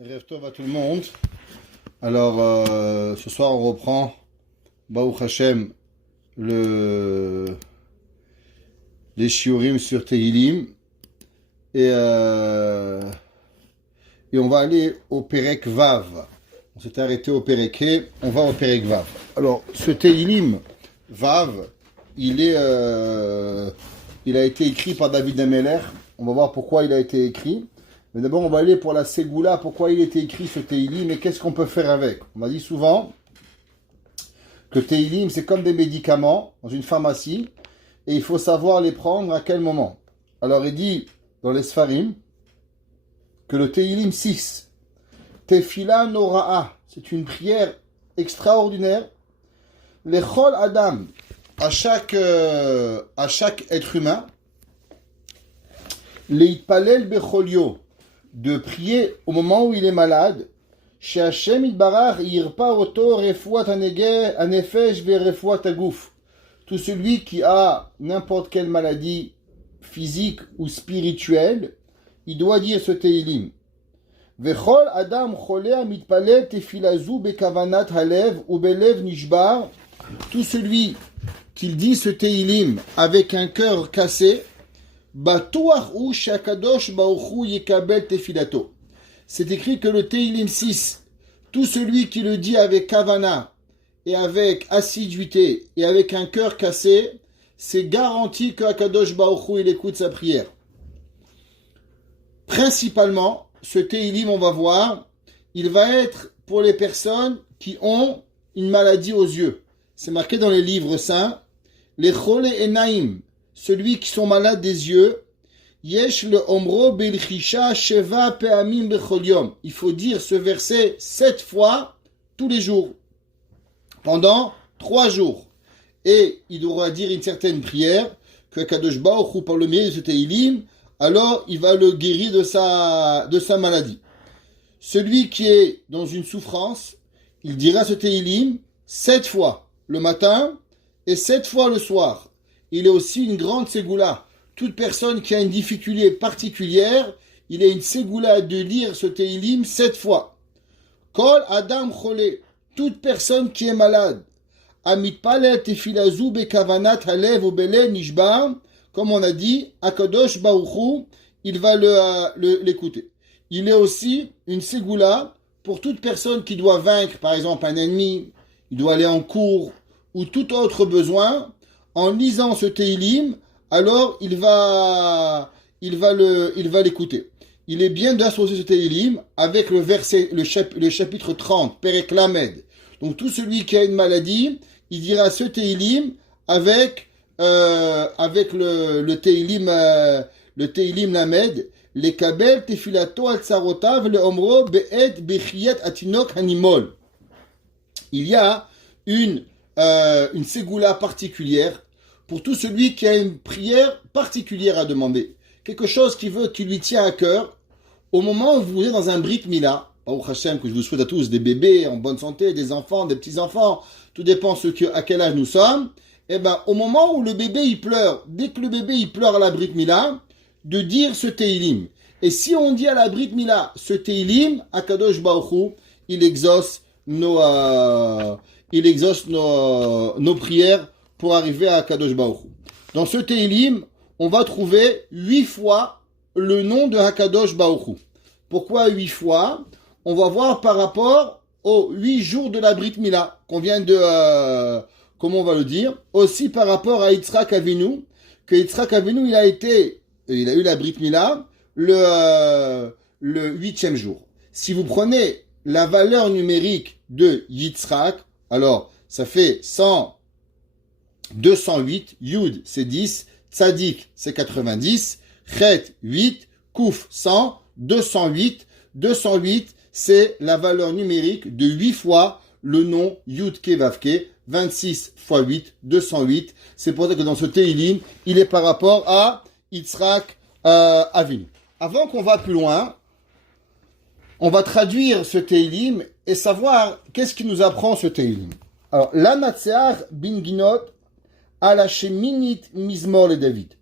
Rev Tov à tout le monde. Alors, ce soir, on reprend, Baruch Hashem, les shiurim sur Tehillim. Et on va aller au Perek Vav. On s'est arrêté au Perek He, on va au Perek Vav. Alors, ce Tehillim Vav, il a été écrit par David Ameler. On va voir pourquoi il a été écrit. Mais d'abord, on va aller pour la Ségoula, pourquoi il a été écrit ce Tehillim, mais qu'est-ce qu'on peut faire avec? On m'a dit souvent que Tehillim, c'est comme des médicaments dans une pharmacie, et il faut savoir les prendre à quel moment. Alors, il dit dans les Sfarim que le Tehillim 6, Tefila Nora'a, c'est une prière extraordinaire, Lechol Adam, à chaque être humain, Leitpalel Becholio, de prier au moment où il est malade, chez Hashem Itbarach yirpa oto refuat hanefesh verefuat haguf. Tout celui qui a n'importe quelle maladie physique ou spirituelle, il doit dire ce Tehillim. Vechol adam cholea mitpalel tefilazu bekavanat halev ou belev nishbar. Tout celui qui dit ce Tehillim avec un cœur cassé, c'est écrit que le Tehillim 6, tout celui qui le dit avec kavana et avec assiduité et avec un cœur cassé, c'est garanti que Akadosh Baruch Hu, il écoute sa prière. Principalement, ce Tehillim, on va voir, il va être pour les personnes qui ont une maladie aux yeux. C'est marqué dans les livres saints, les chole enaim, celui qui sont malades des yeux, yesh le omro belchisha sheva peamim bechol yom. Il faut dire ce verset 7 fois tous les jours, pendant 3 jours. Et il devra dire une certaine prière, que Kadosh Baruch Hu, par le biais de ce Tehillim, alors il va le guérir de sa maladie. Celui qui est dans une souffrance, il dira ce Tehillim 7 fois le matin et 7 fois le soir. Il est aussi une grande ségoula. Toute personne qui a une difficulté particulière, il a une ségoula de lire ce Tehillim 7 fois. Kol Adam Chole, toute personne qui est malade, Amit Palet Tefilazu Bekavanat Halev Obele Nishba, comme on a dit, Akadosh Baruch Hu, il va l'écouter. Il est aussi une ségoula pour toute personne qui doit vaincre, par exemple, un ennemi, il doit aller en cours, ou tout autre besoin. En lisant ce Tehillim, alors il va l'écouter. Il est bien d'associer ce Tehillim avec le chapitre 30, Perek Lamed. Donc tout celui qui a une maladie, il dira ce Tehillim avec le Tehillim Lamed, les kabel tefilato al tsarotav le omro be'et bechiyat atinok hanimol. Il y a une ségoula particulière pour tout celui qui a une prière particulière à demander. Quelque chose qui lui tient à cœur. Au moment où vous êtes dans un brit mila, Baruch Hashem, que je vous souhaite à tous, des bébés en bonne santé, des enfants, des petits-enfants, tout dépend à quel âge nous sommes, et ben, au moment où le bébé il pleure, dès que le bébé il pleure à la brit mila, de dire ce Tehillim. Et si on dit à la brit mila ce Tehillim, Akadosh Baruch Hu, il exauce nos prières pour arriver à Kadosh Baruch Hu. Dans ce Tehillim, on va trouver 8 fois le nom de Hakadosh Baruch Hu. Pourquoi 8 fois? On va voir par rapport aux 8 jours de la Brit Mila, qu'on vient de, comment on va le dire, aussi par rapport à Yitzhak Avinu, que Yitzhak Avinu, il a eu la Brit Mila le 8e jour. Si vous prenez la valeur numérique de Yitzhak, alors ça fait 208, Yud c'est 10, Tzadik c'est 90, Chet 8, Kouf 100, 208 c'est la valeur numérique de 8 fois le nom Yud Kevavke, 26 fois 8, 208. C'est pour ça que dans ce Tehillim, il est par rapport à Yitzhak Avinu. Avant qu'on va plus loin, on va traduire ce Tehillim et savoir qu'est-ce qui nous apprend ce Tehillim. Alors, la Natseach Binginot à la Sheminit Mizmor le David.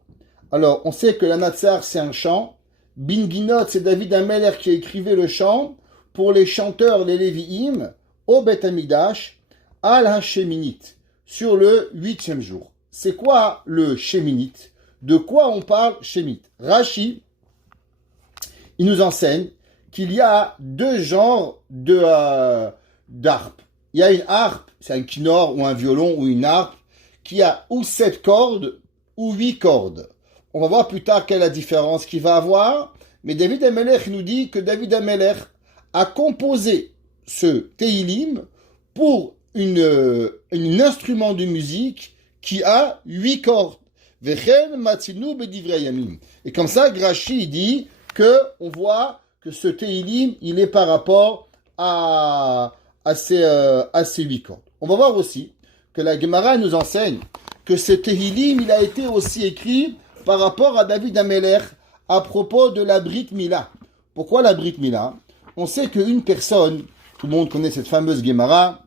Alors, on sait que la Natseach c'est un chant. Binginot, c'est David Ameler qui a écrivé le chant pour les chanteurs, les Lévi'im, au Beth Amidash, al Hasheminit, sur le 8e jour. C'est quoi le Sheminit? De quoi on parle Sheminit? Rashi, il nous enseigne qu'il y a deux genres d'harpe. Il y a une harpe, c'est un kinnor ou un violon ou une harpe, qui a ou 7 cordes ou 8 cordes. On va voir plus tard quelle est la différence qu'il va avoir, mais David HaMelech nous dit que David HaMelech a composé ce Teilim pour un instrument de musique qui a 8 cordes. Et comme ça, Rashi dit qu'on voit que ce Teilim, il est par rapport à ces 8 cordes. On va voir aussi que la Gemara nous enseigne que ce Teilim, il a été aussi écrit par rapport à David HaMelech à propos de la Brit Mila. Pourquoi la Brit Mila? On sait qu'une personne, tout le monde connaît cette fameuse Gemara,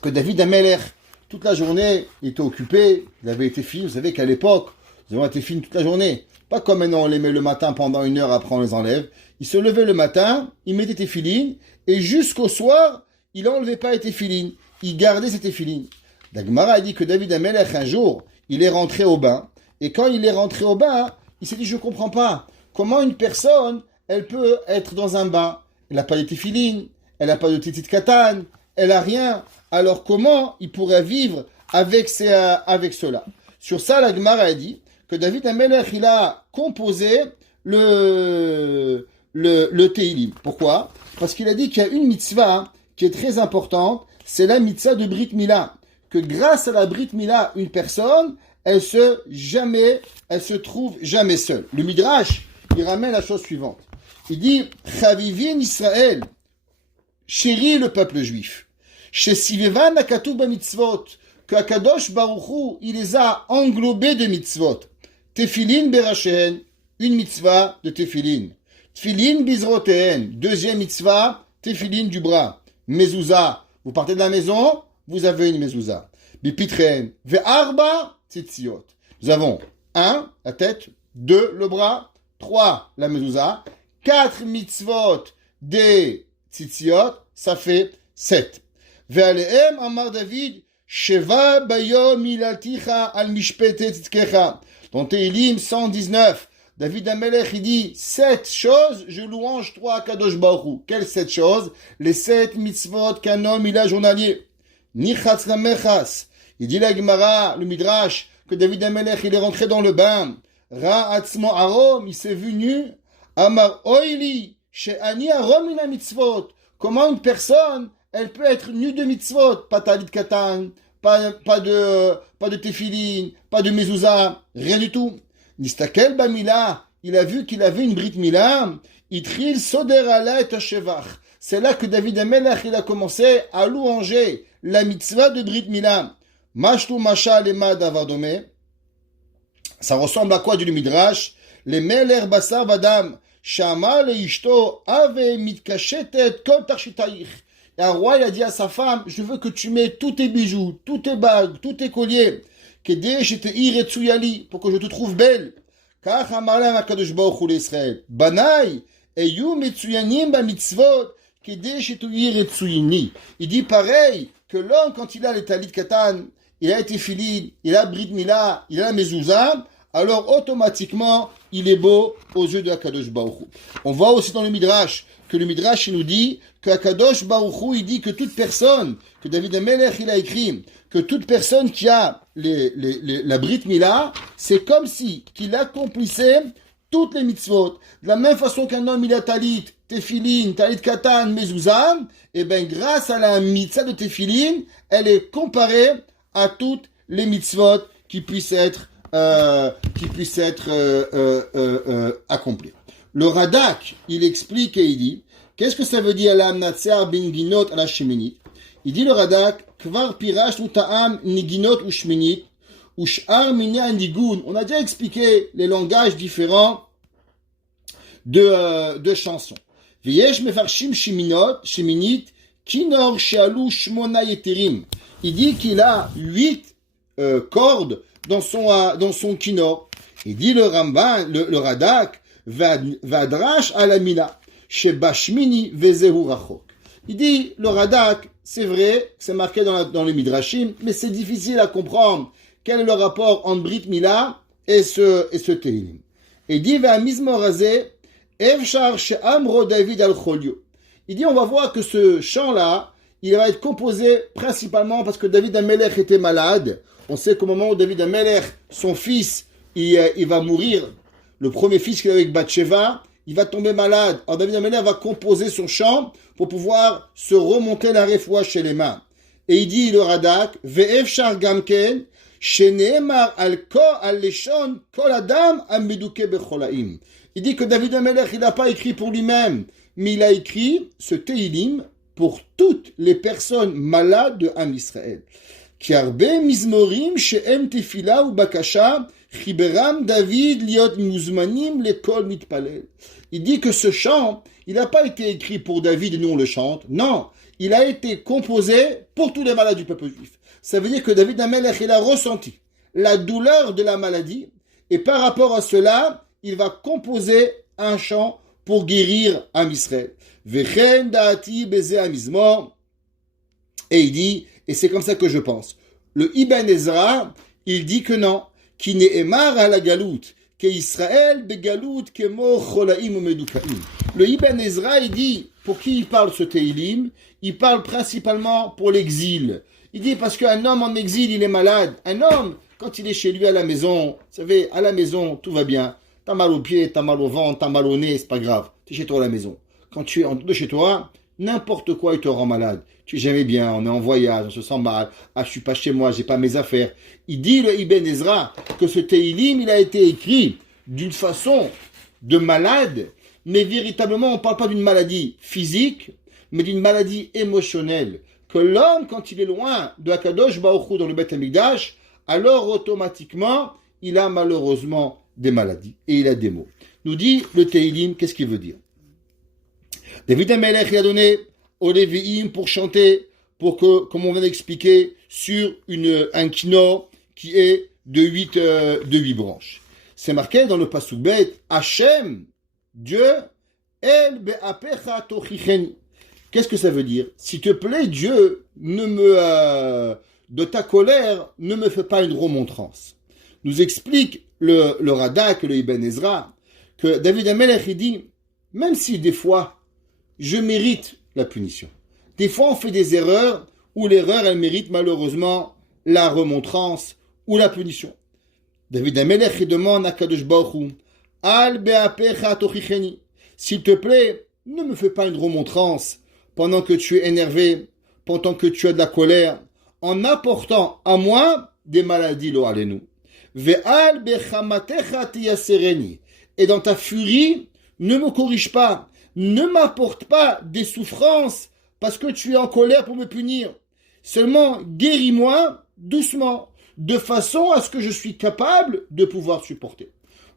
que David HaMelech, toute la journée, il était occupé, il avait été fini. Vous savez qu'à l'époque, ils ont été finis toute la journée. Pas comme maintenant, on les met le matin pendant 1 heure, après on les enlève. Il se levait le matin, il mettait tes filines, et jusqu'au soir, il n'enlevait pas les téfilines. Il gardait ses téfilines. La Gemara a dit que David HaMelech, un jour, il est rentré au bain, et quand il est rentré au bain, il s'est dit, je ne comprends pas, comment une personne, elle peut être dans un bain? Elle n'a pas de téfilines, elle n'a pas de titit katan, elle n'a rien. Alors comment il pourrait vivre avec cela? Sur ça, la Gemara a dit que David HaMelech, il a composé le Teilim. Pourquoi? Parce qu'il a dit qu'il y a une mitzvah qui est très importante, c'est la mitzvah de Brit Mila. Que grâce à la Brit Mila, une personne, elle se trouve jamais seule. Le Midrash, il ramène la chose suivante. Il dit, Chavivin Israël, chérit le peuple juif. Chez Sivevan Akatu Mitzvot, que Akadosh Baruch Hu, il les a englobés de mitzvot. Tefilin Berachehen, une mitzvah de Tefilin. Tefilin Bizrotehen, deuxième mitzvah, Tefilin du bras. Mezouza, vous partez de la maison, vous avez une mezouza. Bipitren, Ve'arba, Tzitziot. Nous avons 1, la tête, 2, le bras, 3, la mezouza, 4 mitzvot des tzitziot, ça fait 7. Ve'alehem amar David, Sheva bayom ilaticha al mishpete tzitkecha. Dans Tehilim 119, David HaMelech, il dit 7 choses, je louange toi à Kadosh Baruch Hu. Quelles 7 choses? Les 7 mitzvot qu'un homme il a journalier. Nichatz lamechas. Il dit la Gemara, le Midrash, que David HaMelech, il est rentré dans le bain. Ra atzmo arom, il s'est vu nu. Amar oili, she'ani arom ina mitzvot. Comment une personne, elle peut être nue de mitzvot? Pas talit katan, pas de tefilin, pas de mezouza, rien du tout. Nistakel bamila, il a vu qu'il avait une Brit Mila. Itril soder ala et hashevach. C'est là que David HaMelech, il a commencé à louanger la mitzvah de Brit Mila. Mashtu masha lema davadome. Ça ressemble à quoi du Midrash? Les meler basar vadam. Shama le ishto ave mitkashetet kol tarshitaich. Et un roi, il a dit à sa femme, je veux que tu mets tous tes bijoux, tous tes bagues, tous tes colliers, pour que je te trouve belle. Car Hamalam Akadosh Baruch Hu l'Israël. Banai, eyu metsuyanim ba mitzvot, il dit pareil que l'homme, quand il a les talit katan, il a été filin, il a brit mila, il a mezouza, alors automatiquement, il est beau aux yeux de Akadosh Baruch Hu. On voit aussi dans le Midrash, que le Midrash il nous dit que Akadosh Baruch Hu, il dit que toute personne, que David HaMelech il a écrit, que toute personne qui a la Brit Mila, c'est comme si qu'il accomplissait toutes les mitzvot. De la même façon qu'un homme il a talit, tefilin, talit katan, mezouza, et bien grâce à la mitzvah de tefilin, elle est comparée à toutes les mitzvot qui puissent être accomplies. Le Radak, il explique et il dit, qu'est-ce que ça veut dire la Natser bin Ginot à la Sheminit? Il dit le Radak, Kvar pirash ta'am niginot ou Sheminit, ou sh'ar minya nigun. On a déjà expliqué les langages différents de chansons. V'yesh mefarshim Sheminit, kinor she'alu shmona yeterim. Il dit qu'il a 8 cordes dans son kinor. Il dit le Ramban, le Radak, Vadrash alamina. sheba shmini vezehu rachok. Il dit, le Radak, c'est vrai, c'est marqué dans les Midrashim, mais c'est difficile à comprendre quel est le rapport entre Brit Mila et ce Tehillim. Et il dit, ve'amizmor hazeh, efshar she'amro David al cholio. Il dit, on va voir que ce chant-là, il va être composé principalement parce que David Amelech était malade. On sait qu'au moment où David Amelech, son fils, il va mourir, le premier fils qu'il a avec Bathsheba, il va tomber malade. Alors David Amelech va composer son chant pour pouvoir se remonter la refoua chez les mains. Et il dit, le Radak, ve'efshar gamken, sheneemar al ko al leshon kol adam amiduke becholaim. Il dit que David Amelech, il n'a pas écrit pour lui-même, mais il a écrit ce Tehillim pour toutes les personnes malades de Am Israël. Ki arbe mizmorim she'em tefila ou bakasha chiberam David liot muzmanim lekol mitpalel. Il dit que ce chant, il n'a pas été écrit pour David et nous on le chante. Non, il a été composé pour tous les malades du peuple juif. Ça veut dire que David Amelech, il a ressenti la douleur de la maladie et par rapport à cela, il va composer un chant pour guérir Am Israël. Vechen da'ati beze amizmor. Et il dit, et c'est comme ça que je pense, le Ibn Ezra, il dit que non, qui ne'emar à la galout, que Israël begalout kemo cholaim ou medukaim. Le Ibn Ezra, il dit, pour qui il parle ce Tehillim? Il parle principalement pour l'exil. Il dit parce qu'un homme en exil, il est malade. Un homme, quand il est chez lui à la maison, vous savez, à la maison, tout va bien. T'as mal aux pieds, t'as mal au ventre, t'as mal au nez, c'est pas grave. T'es chez toi à la maison. Quand tu es en de chez toi, n'importe quoi, il te rend malade. Tu es jamais bien, on est en voyage, on se sent mal. Ah, je suis pas chez moi, j'ai pas mes affaires. Il dit, le Ibn Ezra, que ce Tehillim, il a été écrit d'une façon de malade, mais véritablement, on parle pas d'une maladie physique, mais d'une maladie émotionnelle. Que l'homme, quand il est loin de Akadosh Baruch Hu dans le Beth Amikdash, alors automatiquement, il a malheureusement des maladies et il a des maux. Nous dit le Tehillim, qu'est-ce qu'il veut dire? David Amelech il a donné aux Lévi'im pour chanter, pour que, comme on vient d'expliquer, sur un kino qui est de 8 branches. C'est marqué dans le Pasuk Bet, Hachem, Dieu, El be'apecha tochicheni. Qu'est-ce que ça veut dire? S'il te plaît, Dieu, de ta colère, ne me fais pas une remontrance. Nous explique le Radak, le Ibn Ezra, que David Amelech, il dit, même si des fois, je mérite la punition. Des fois, on fait des erreurs où l'erreur, elle mérite malheureusement la remontrance ou la punition. David Amelech, il demande à Kadosh Baruch Hu, Al be'apecha tochicheni. S'il te plaît, ne me fais pas une remontrance pendant que tu es énervé, pendant que tu as de la colère, en apportant à moi des maladies, lo alenu. Ve'al bechamatecha tiyasereni. Et dans ta furie, ne me corrige pas, ne m'apporte pas des souffrances parce que tu es en colère pour me punir. Seulement, guéris-moi doucement, de façon à ce que je suis capable de pouvoir supporter.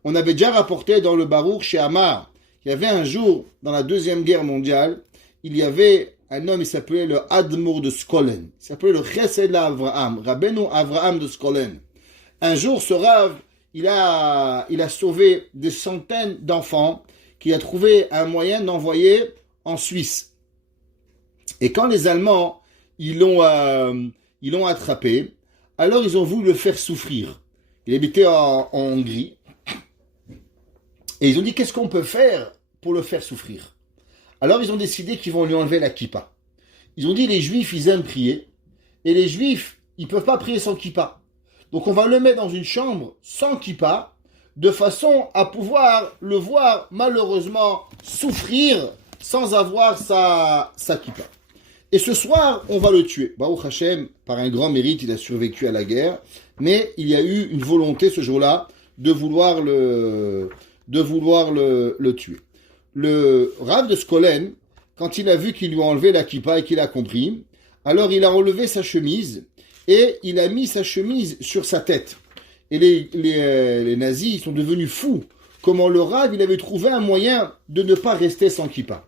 On avait déjà rapporté dans le Baruch chez Amar, il y avait un jour, dans la Deuxième Guerre mondiale, il y avait un homme, il s'appelait le Admour de Skolen. Il s'appelait le Chesed Avraham, Rabbeinu Avraham de Skolen. Un jour, ce Rav, il a sauvé des centaines d'enfants qu'il a trouvé un moyen d'envoyer en Suisse. Et quand les Allemands, ils l'ont attrapé, alors ils ont voulu le faire souffrir. Il habitait en Hongrie. Et ils ont dit, qu'est-ce qu'on peut faire pour le faire souffrir? Alors ils ont décidé qu'ils vont lui enlever la kippa. Ils ont dit, les Juifs, ils aiment prier. Et les Juifs, ils ne peuvent pas prier sans kippa. Donc on va le mettre dans une chambre sans kippa, de façon à pouvoir le voir malheureusement souffrir sans avoir sa kippa. Et ce soir, on va le tuer. Baruch Hashem, par un grand mérite, il a survécu à la guerre, mais il y a eu une volonté ce jour-là de vouloir le tuer. Le Rav de Skolen, quand il a vu qu'il lui a enlevé la kippa et qu'il a compris, alors il a relevé sa chemise et il a mis sa chemise sur sa tête. Et les nazis sont devenus fous. Comment le Rav, il avait trouvé un moyen de ne pas rester sans kippa.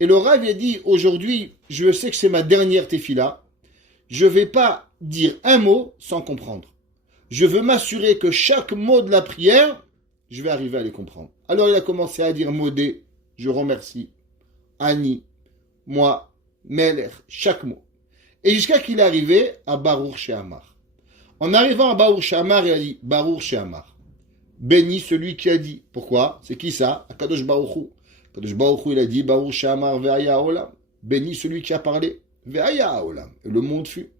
Et le Rav, il a dit, aujourd'hui, je sais que c'est ma dernière tefila, je ne vais pas dire un mot sans comprendre. Je veux m'assurer que chaque mot de la prière, je vais arriver à les comprendre. Alors il a commencé à dire modé, je remercie. Ani, moi, Melech, chaque mot. Et jusqu'à qu'il est arrivé à Baruch She'amar. En arrivant à Baruch She'amar, il a dit Baruch She'amar. Béni celui qui a dit. Pourquoi? C'est qui ça? Akadosh Baruch Hu. Akadosh Baruch Hu, il a dit Baruch She'amar ve'aya olam. Béni celui qui a parlé. Ve'aya olam. Et le monde fut.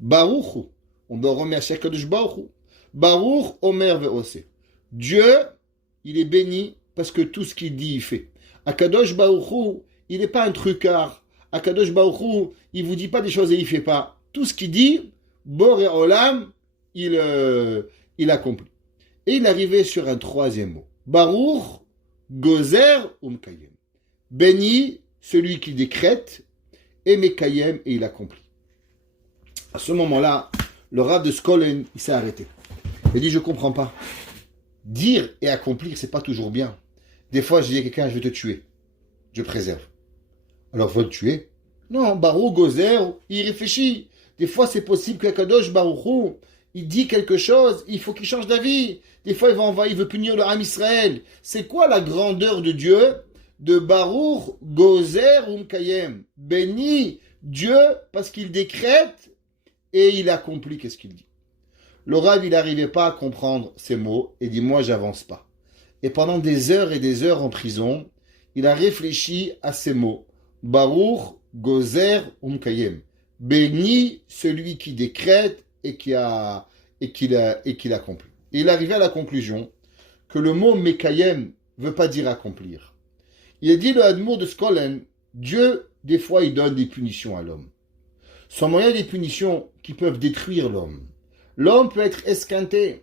Baruch Hu. On doit remercier Akadosh Baruch Hu. Baruch Omer ve'ose. Dieu, il est béni parce que tout ce qu'il dit, il fait. Akadosh Baruch Hu, il n'est pas un trucard. Akadosh Baruch Hu, il ne vous dit pas des choses et il ne fait pas. Tout ce qu'il dit, Boré Olam, il accomplit. Et il arrivait sur un troisième mot. Baruch Gozer Umkayem. Béni celui qui décrète et Mekayem et il accomplit. À ce moment-là, le Rav de Skolen, il s'est arrêté. Il dit, je ne comprends pas. Dire et accomplir, c'est pas toujours bien. Des fois, je dis à quelqu'un, je vais te tuer. Je préserve. Alors, faut le tuer. Non, Baruch Gozer, il réfléchit. Des fois, c'est possible que Kadosh Baruch Hu, il dit quelque chose, il faut qu'il change d'avis. Des fois, il veut punir le Ham Israël. C'est quoi la grandeur de Dieu? De Baruch Gozer Umkayem. Béni Dieu parce qu'il décrète et il accomplit qu'est-ce qu'il dit. Le Rav, il n'arrivait pas à comprendre ces mots et dit, moi, j'avance pas. Et pendant des heures et des heures en prison, il a réfléchi à ces mots. Baruch Gozer Umkayem. Béni celui qui décrète et qui accomplit. Et il arrivait à la conclusion que le mot Mekayem ne veut pas dire accomplir. Il a dit le Admour de Skolen, Dieu, des fois, il donne des punitions à l'homme. Sans moyen des punitions qui peuvent détruire l'homme. L'homme peut être esquinté.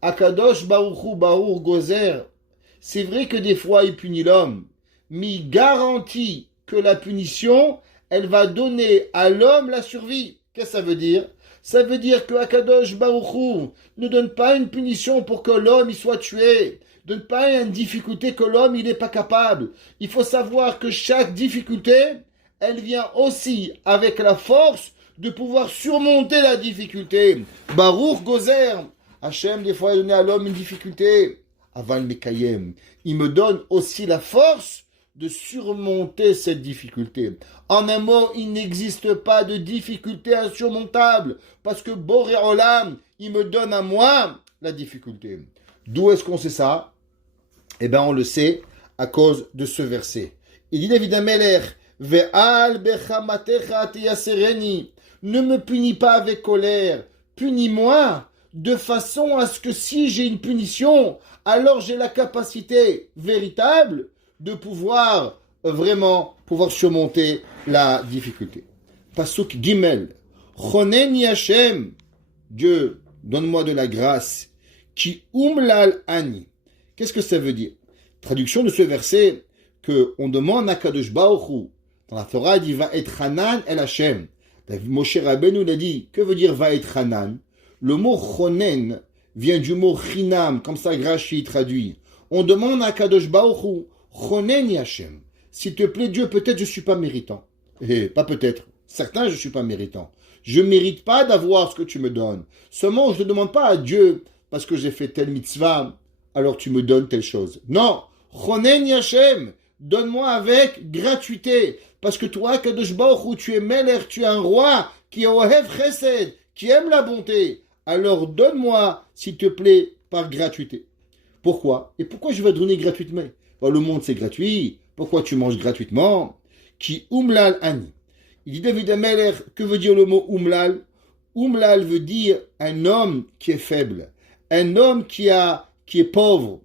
Akadosh Baruchu Baruch Gozer. C'est vrai que des fois il punit l'homme, mais il garantit que la punition, elle va donner à l'homme la survie. Qu'est-ce que ça veut dire? Ça veut dire que Akadosh Baruchu ne donne pas une punition pour que l'homme il soit tué. Ne donne pas une difficulté que l'homme il n'est pas capable. Il faut savoir que chaque difficulté, elle vient aussi avec la force de pouvoir surmonter la difficulté. Baruch Gozer. Hachem, des fois, il donne à l'homme une difficulté. Aval Mekayem. Il me donne aussi la force de surmonter cette difficulté. En un mot, il n'existe pas de difficulté insurmontable. Parce que Boré Olam, il me donne à moi la difficulté. D'où est-ce qu'on sait ça? Eh bien, on le sait à cause de ce verset. Il dit David Ameler, Ve'al bechamatecha tiyasereni. Ne me punis pas avec colère, punis-moi de façon à ce que si j'ai une punition, alors j'ai la capacité véritable de pouvoir vraiment surmonter la difficulté. Pasuk Gimel, Choneni Hashem, Dieu, donne-moi de la grâce, Ki umlal ani. Qu'est-ce que ça veut dire? Traduction de ce verset, que on demande à Kadosh Baruch Hu, dans la Torah, il dit va être Hanan el Hashem. Moshe Rabbeinu l'a dit. Que veut dire va être Hanan? Le mot chonen vient du mot chinam, comme ça Rashi traduit. On demande à Kadosh Baruch Hu, choneni Hashem. S'il te plaît Dieu, peut-être je suis pas méritant. Pas peut-être. Certains je suis pas méritant. Je mérite pas d'avoir ce que tu me donnes. Seulement je ne demande pas à Dieu parce que j'ai fait telle mitzvah, alors tu me donnes telle chose. Non, choneni Hashem. Donne-moi avec gratuité. Parce que toi, Kadosh Baruch Hu, tu es Melech, tu es un roi qui est Ohev Chesed, qui aime la bonté. Alors donne-moi, s'il te plaît, par gratuité. Pourquoi? Et pourquoi je vais donner gratuitement? Le monde c'est gratuit. Pourquoi tu manges gratuitement? Qui umlal ani. Il dit David Ameler, que veut dire le mot umlal? Umlal veut dire un homme qui est faible. Un homme qui est pauvre.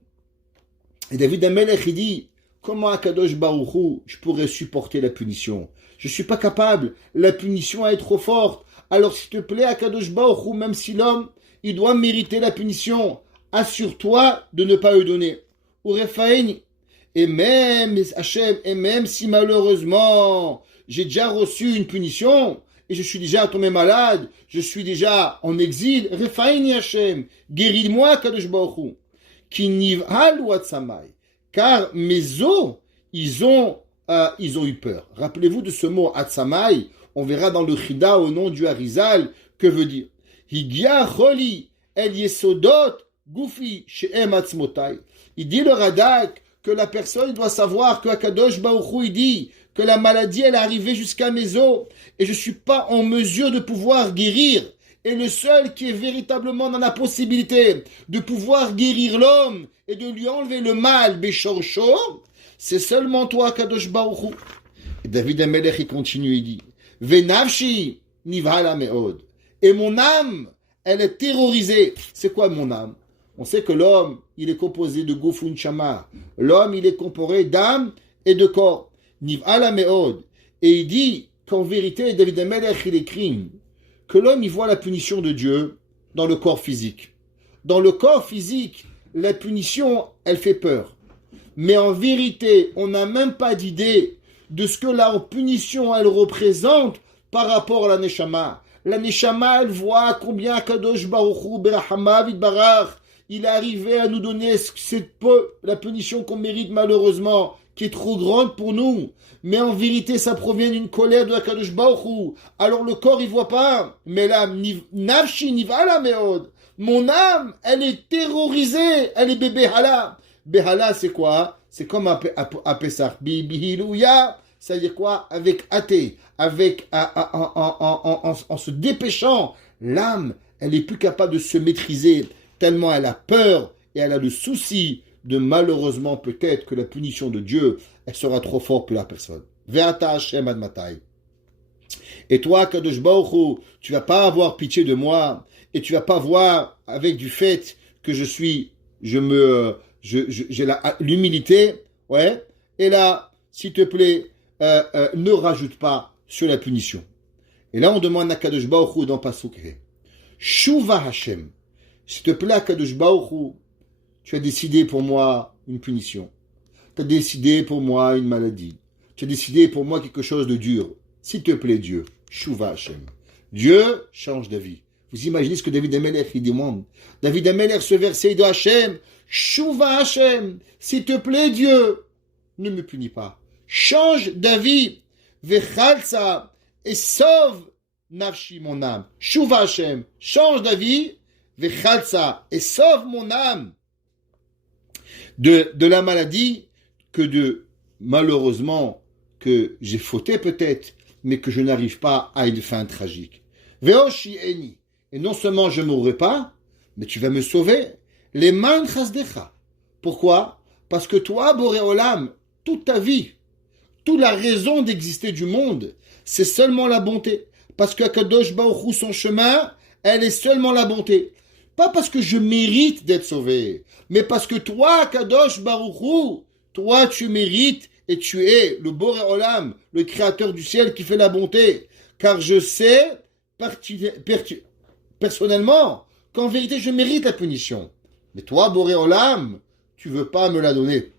Et David Ameler, il dit, comment à Kadosh Baruch Hu, je pourrais supporter la punition? Je ne suis pas capable. La punition est trop forte. Alors s'il te plaît, à Kadosh Baruch Hu, même si l'homme, il doit mériter la punition, assure-toi de ne pas le donner. Ou Refaïni. Et même, Hachem, et même si malheureusement, j'ai déjà reçu une punition, et je suis déjà tombé malade, je suis déjà en exil, Refaïni Hachem, guéris-moi, Kadosh Baruch Hu. Ki niv'al watsamai. Car mes os, ils ont eu peur. Rappelez-vous de ce mot Atsamai, on verra dans le Chida au nom du Harizal, que veut dire Higia choli el yesodot gufi she'em atzmotai. Il dit le Radak que la personne doit savoir que Akadosh Baruch Hu, il dit que la maladie, elle est arrivée jusqu'à mes os et je ne suis pas en mesure de pouvoir guérir. Et le seul qui est véritablement dans la possibilité de pouvoir guérir l'homme et de lui enlever le mal, Béchorcho, c'est seulement toi, Kadosh Baruch Hu. Et David Amelech, il continue, il dit, Venavshi nivala meod. Et mon âme, elle est terrorisée. C'est quoi mon âme? On sait que l'homme, il est composé de Gufun Chama. L'homme, il est composé d'âme et de corps. Nivala meod. Et il dit qu'en vérité, David Amelech, il écrit que l'homme, il voit la punition de Dieu dans le corps physique. Dans le corps physique, la punition, elle fait peur. Mais en vérité, on n'a même pas d'idée de ce que la punition, elle représente par rapport à la Neshama. La Neshama, elle voit combien Kadosh Baruch Hu, Berahama, Vidbarach, il est arrivé à nous donner la punition qu'on mérite malheureusement, qui est trop grande pour nous. Mais en vérité, ça provient d'une colère de la Kadosh Baruch Hu. Alors le corps, il voit pas. Mais là, nafshi nivala meod. Mon âme, elle est terrorisée. Elle est béhala. Béhala, c'est quoi? C'est comme à Pessah. Bihilouya, ça veut dire quoi? Avec athée, avec en se dépêchant, l'âme, elle est plus capable de se maîtriser tellement elle a peur et elle a le souci de malheureusement peut-être que la punition de Dieu, elle sera trop forte pour la personne. Ve'ata Hashem ad matai. Et toi, Kadosh Baruch Hu, tu vas pas avoir pitié de moi et tu vas pas voir avec du fait que j'ai l'humilité, ouais. Et là, s'il te plaît, ne rajoute pas sur la punition. Et là, on demande à Kadosh Baruch Hu dans Pasuk He. Shuva Hashem. S'il te plaît, Kadosh Baruch Hu, tu as décidé pour moi une punition. Tu as décidé pour moi une maladie. Tu as décidé pour moi quelque chose de dur. S'il te plaît, Dieu, Shuva Hashem. Dieu change d'avis. Vous imaginez ce que David Amelech il demande. David Amelech, ce verset de Hashem, Shuva Hashem. S'il te plaît, Dieu, ne me punis pas. Change d'avis. Vechalsa et sauve nafshi, mon âme. Shuva Hashem. Change d'avis. Vechalsa et sauve mon âme de la maladie malheureusement, que j'ai fauté peut-être, mais que je n'arrive pas à une fin tragique. Veoshi eni. Et non seulement je ne mourrai pas, mais tu vas me sauver. Les mains chasdecha. Pourquoi? Parce que toi, Boré Olam, toute ta vie, toute la raison d'exister du monde, c'est seulement la bonté. Parce que Kadosh Baruch Hu, son chemin, elle est seulement la bonté. Pas parce que je mérite d'être sauvé, mais parce que toi, Kadosh Baruch Hu, toi, tu mérites et tu es le Boré Olam, le créateur du ciel qui fait la bonté. Car je sais, personnellement, qu'en vérité, je mérite la punition. Mais toi, Boré Olam, tu veux pas me la donner.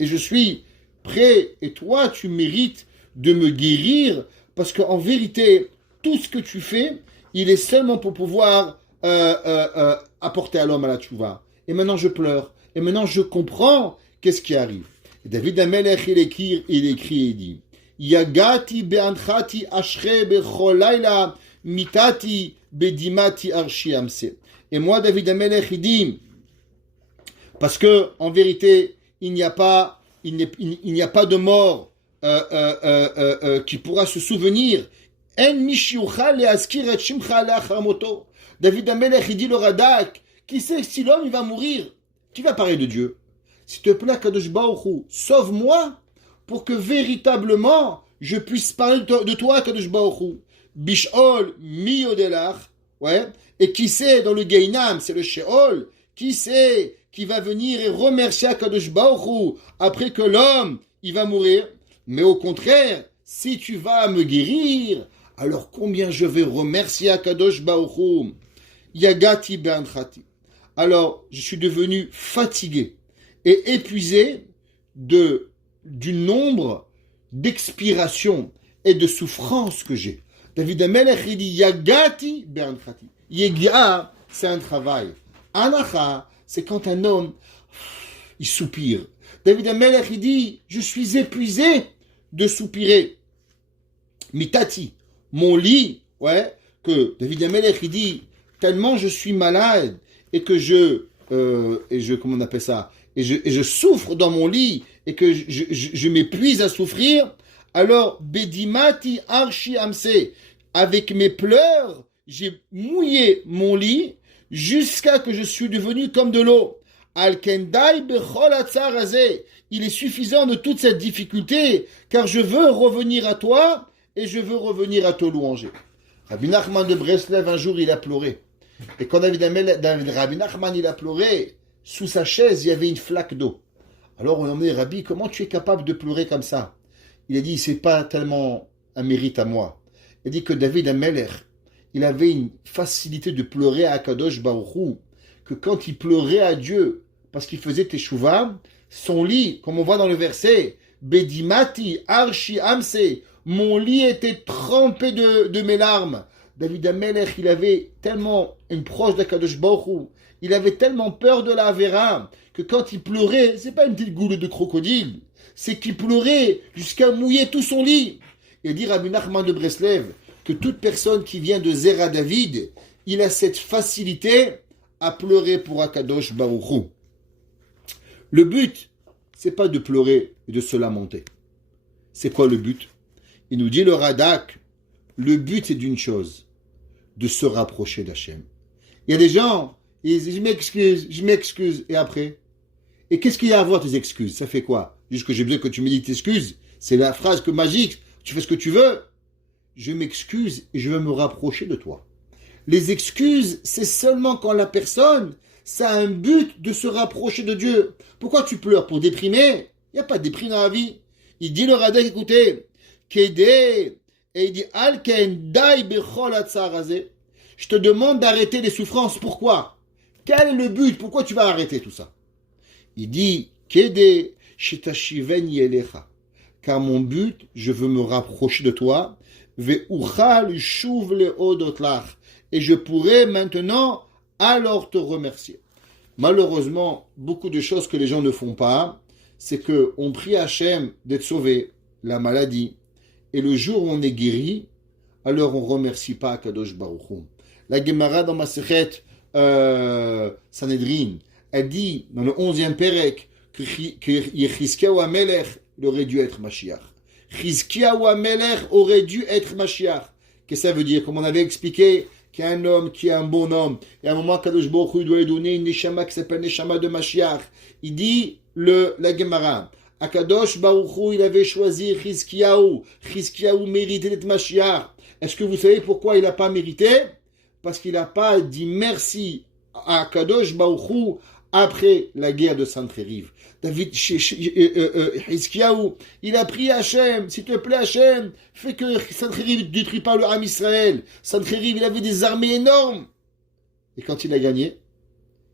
Et je suis prêt, et toi, tu mérites de me guérir, parce qu'en vérité, tout ce que tu fais, il est seulement pour pouvoir apporter à l'homme à la tchouva. Et maintenant, je pleure. Et maintenant, je comprends qu'est-ce qui arrive. Et David Amelech, il écrit et dit, Yagati be'anchati ashre becholayla mitati bedimati arshi amse. Et moi, David Amelech, il dit, parce que, en vérité, il n'y a pas de mort qui pourra se souvenir. En mishiucha le'askir et shimcha le'acharmoto. David Amelech, il dit le Radak, qui sait si l'homme il va mourir? Qui va parler de Dieu? S'il te plaît, Kadosh Baruch Hu, sauve-moi pour que véritablement je puisse parler de toi, Kadosh Baruch Hu. Bishol mi yodelach, ouais. Et qui sait dans le Gainam, c'est le Sheol, qui sait qui va venir et remercier Kadosh Baruch Hu après que l'homme il va mourir? Mais au contraire, si tu vas me guérir, alors combien je vais remercier Kadosh Baruch Hu. Yagati be'anchati. Alors, je suis devenu fatigué et épuisé du nombre d'expirations et de souffrances que j'ai. David Amelech, il dit Yagati be'anchati. Yegia, c'est un travail. Anacha, c'est quand un homme, il soupire. David Amelech, il dit, je suis épuisé de soupirer. Mitati, mon lit, ouais, que David Amelech, il dit, tellement je suis malade, et que comment on appelle ça, et je souffre dans mon lit, et que je m'épuise à souffrir, alors, Bedimati Arshi Amse, avec mes pleurs, j'ai mouillé mon lit, jusqu'à que je suis devenu comme de l'eau. Al-Kendai Bechol Atzar Hazeh. Il est suffisant de toute cette difficulté, car je veux revenir à toi, et je veux revenir à te louanger. Rabbi Nachman de Breslev, un jour, il a pleuré. Et quand Rabbi Nachman, il a pleuré, sous sa chaise, il y avait une flaque d'eau. Alors on a demandé, Rabbi, comment tu es capable de pleurer comme ça? Il a dit, c'est pas tellement un mérite à moi. Il a dit que David Ameler, il avait une facilité de pleurer à Kadosh Baruch Hu, que quand il pleurait à Dieu, parce qu'il faisait Teshuvah, son lit, comme on voit dans le verset, Bedimati Arshi Amse, mon lit était trempé de mes larmes. David Ameler, il avait tellement une proche de Kadosh Baruch Hu, il avait tellement peur de la Avera, que quand il pleurait, c'est pas une petite goule de crocodile, c'est qu'il pleurait jusqu'à mouiller tout son lit. Et dit Rabbi Nachman de Breslev que toute personne qui vient de Zera David, il a cette facilité à pleurer pour Akadosh Baruch Hu. Le but, c'est pas de pleurer et de se lamenter. C'est quoi le but? Il nous dit le Radak, le but c'est d'une chose, de se rapprocher d'Hachem. Il y a des gens, ils disent je m'excuse, et après? Et qu'est-ce qu'il y a à voir tes excuses? Ça fait quoi? Juste que j'ai besoin que tu me dises tes excuses. C'est la phrase que magique. Tu fais ce que tu veux. Je m'excuse et je veux me rapprocher de toi. Les excuses, c'est seulement quand la personne, ça a un but de se rapprocher de Dieu. Pourquoi tu pleures? Pour déprimer? Il n'y a pas de déprime dans la vie. Il dit le Radak, écoutez, Kede, et il dit Alken dai bechol atzar hazeh. Je te demande d'arrêter les souffrances. Pourquoi? Quel est le but? Pourquoi tu vas arrêter tout ça? Il dit Kede shetashiven yelecha. Car mon but, je veux me rapprocher de toi. Ve'uchal shuv leodotlach. Et je pourrai maintenant alors te remercier. Malheureusement, beaucoup de choses que les gens ne font pas, c'est qu'on prie Hachem d'être sauvé, la maladie, et le jour où on est guéri, alors on ne remercie pas Kadosh Baruch Hu. La Gemara dans Masechet Sanhedrin, elle dit dans le 11e Perek que Chizkiyahu HaMelech aurait dû être Mashiach. Chizkiyahu HaMelech aurait dû être Mashiach. Qu'est-ce que ça veut dire? Comme on avait expliqué, qu'il y a un homme qui est un bon homme, et à un moment, Kadosh Baruch Hu doit lui donner une neshama qui s'appelle neshama de Mashiach. Il dit, la Gemara, Akadosh Baruch Hu, il avait choisi Chizkiyahu. Chizkiyahu méritait d'être Mashiach. Est-ce que vous savez pourquoi il n'a pas mérité? Parce qu'il n'a pas dit merci à Akadosh Baruch Hu après la guerre de Sancheriv. David Chizkiyahu, il a prié Hachem, s'il te plaît Hachem, fais que Sancheriv ne détruise pas le Ham Israël. Sancheriv, il avait des armées énormes. Et quand il a gagné,